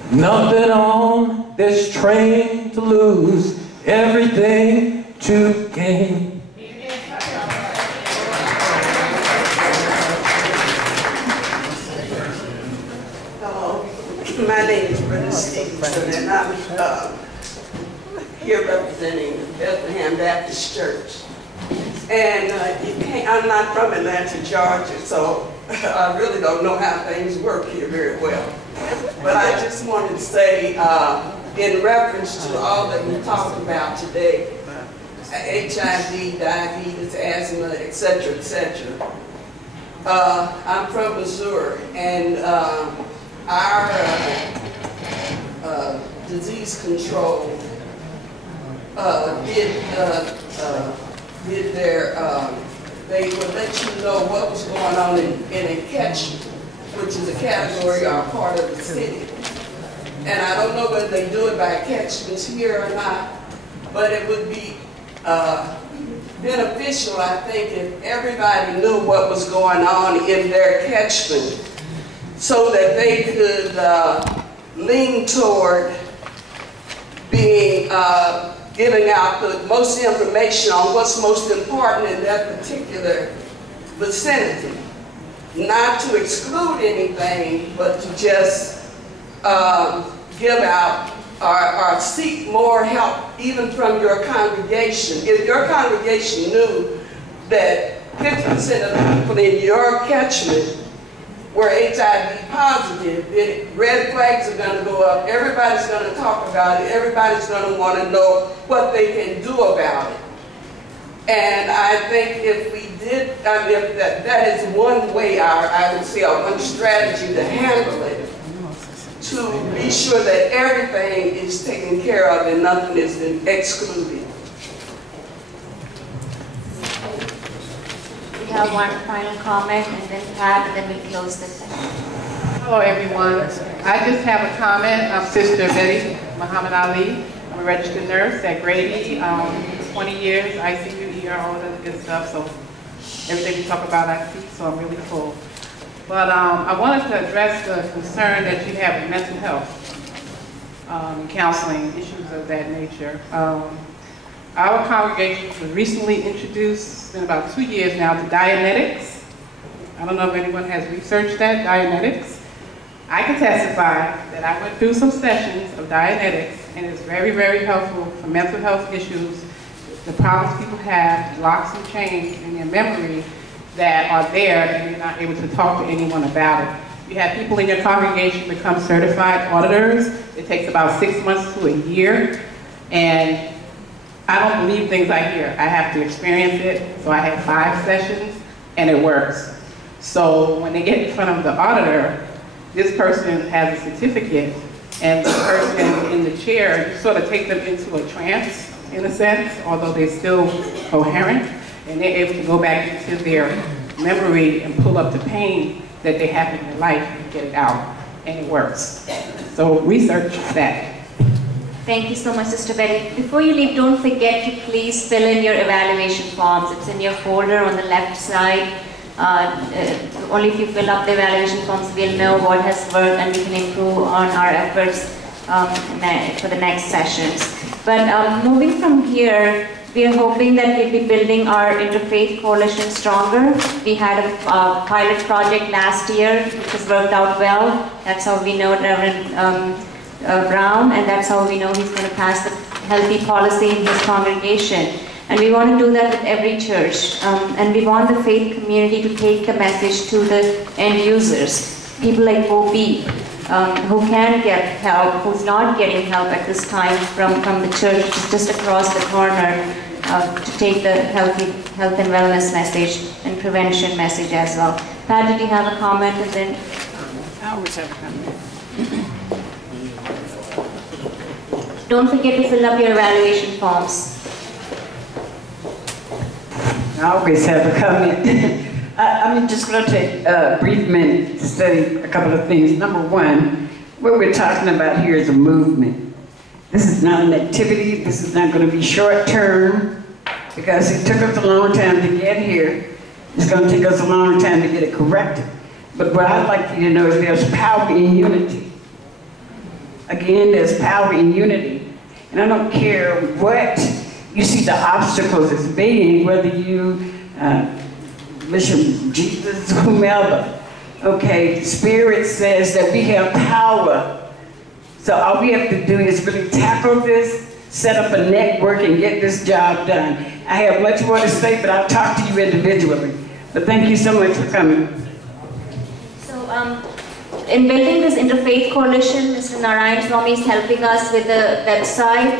Nothing on this train to lose, everything to gain. My name is Brenda Stevenson, and I'm here representing Bethlehem Baptist Church. And I'm not from Atlanta, Georgia, so I really don't know how things work here very well. But I just wanted to say, in reference to all that we talked about today, HIV, diabetes, asthma, etc., etc. I'm from Missouri, and our disease control they would let you know what was going on in a catchment, which is a category or a part of the city. And I don't know whether they do it by catchments here or not, but it would be beneficial, I think, if everybody knew what was going on in their catchment, so that they could lean toward being giving out the most information on what's most important in that particular vicinity. Not to exclude anything, but to just give out or seek more help even from your congregation. If your congregation knew that 50% of the people in your catchment were HIV positive, then red flags are going to go up. Everybody's going to talk about it. Everybody's going to want to know what they can do about it. And I think if we did, if that is one way, I would say, one strategy to handle it, to be sure that everything is taken care of and nothing is excluded. We have one final comment, and then Pat, and then we'll close the session. Hello, everyone. I just have a comment. I'm Sister Betty Muhammad Ali. I'm a registered nurse at Grady. 20 years, ICU, ER, all that good stuff. So everything we talk about, I see. So I'm really full. But I wanted to address the concern that you have with mental health, counseling, issues of that nature. Our congregation was recently introduced, it's been about 2 years now, to Dianetics. I don't know if anyone has researched that, Dianetics. I can testify that I went through some sessions of Dianetics, and it's very, very helpful for mental health issues, the problems people have, locks and chains in their memory that are there and you're not able to talk to anyone about it. You have people in your congregation become certified auditors. It takes about 6 months to a year, and I don't believe things I hear. I have to experience it. So I had 5 sessions and it works. So when they get in front of the auditor, this person has a certificate and the person in the chair, you sort of take them into a trance in a sense, although they're still coherent, and they're able to go back into their memory and pull up the pain that they have in their life and get it out, and it works. So research that. Thank you so much, Sister Betty. Before you leave, don't forget to please fill in your evaluation forms. It's in your folder on the left side. Only if you fill up the evaluation forms, we'll know what has worked and we can improve on our efforts for the next sessions. But moving from here, we are hoping that we'll be building our Interfaith Coalition stronger. We had a pilot project last year, which has worked out well. That's how we know Reverend Brown, and that's how we know he's going to pass the healthy policy in his congregation. And we want to do that with every church. And we want the faith community to take the message to the end users. People like Bo Beep, who can get help, who's not getting help at this time from the church, which is just across the corner, to take the health and wellness message and prevention message as well. Pat, did you have a comment? And then I always have a comment. don't forget to fill up your evaluation forms. I always have a comment. I'm just going to take a brief minute to say a couple of things. Number one, what we're talking about here is a movement. This is not an activity. This is not going to be short term because it took us a long time to get here. It's going to take us a long time to get it corrected. But what I'd like you to know is there's power in unity. Again, there's power in unity. And I don't care what you see the obstacles as being, whether you, Bishop Jesus, whomever. Okay, Spirit says that we have power. So all we have to do is really tackle this, set up a network, and get this job done. I have much more to say, but I'll talk to you individually. But thank you so much for coming. So, in building this Interfaith Coalition, Mr. Narayan Swami is helping us with the website.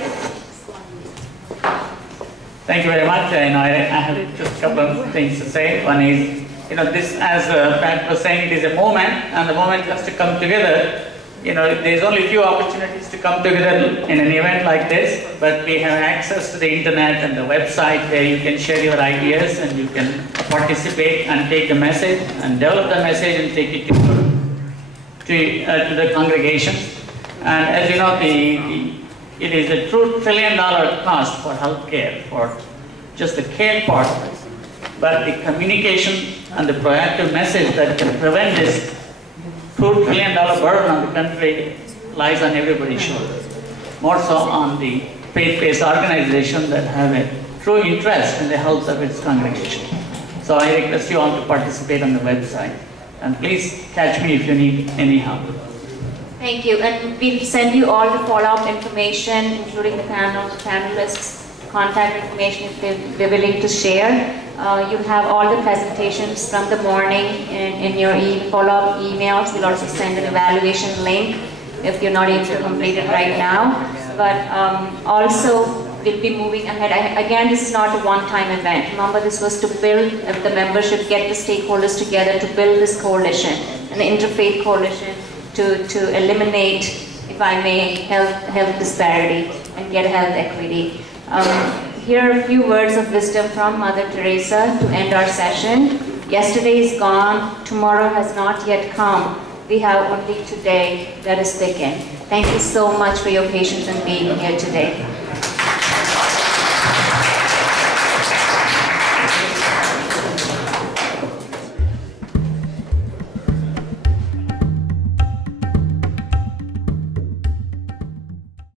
Thank you very much. I have just a couple of things to say. One is, this, as Pat was saying, it is a moment, and the moment has to come together. There's only a few opportunities to come together in an event like this, but we have access to the internet and the website where you can share your ideas and you can participate and take the message and develop the message and take it to the congregation. And as you know, it is a true $1 trillion cost for healthcare, for just the care part, but the communication and the proactive message that can prevent this true $1 trillion burden on the country lies on everybody's shoulders. More so on the faith-based organization that have a true interest in the health of its congregation. So I request you all to participate on the website. And please catch me if you need any help. Thank you. And we'll send you all the follow-up information, including the panelists, contact information if they're willing to share. You'll have all the presentations from the morning in your follow-up emails. We'll also send an evaluation link if you're not able to complete it right now. But also, we'll be moving ahead. Again, this is not a one-time event. Remember, this was to build the membership, get the stakeholders together to build this coalition, an interfaith coalition to eliminate, if I may, health disparity and get health equity. Here are a few words of wisdom from Mother Teresa to end our session. Yesterday is gone, tomorrow has not yet come. We have only today. Let us begin. Thank you so much for your patience and being here today.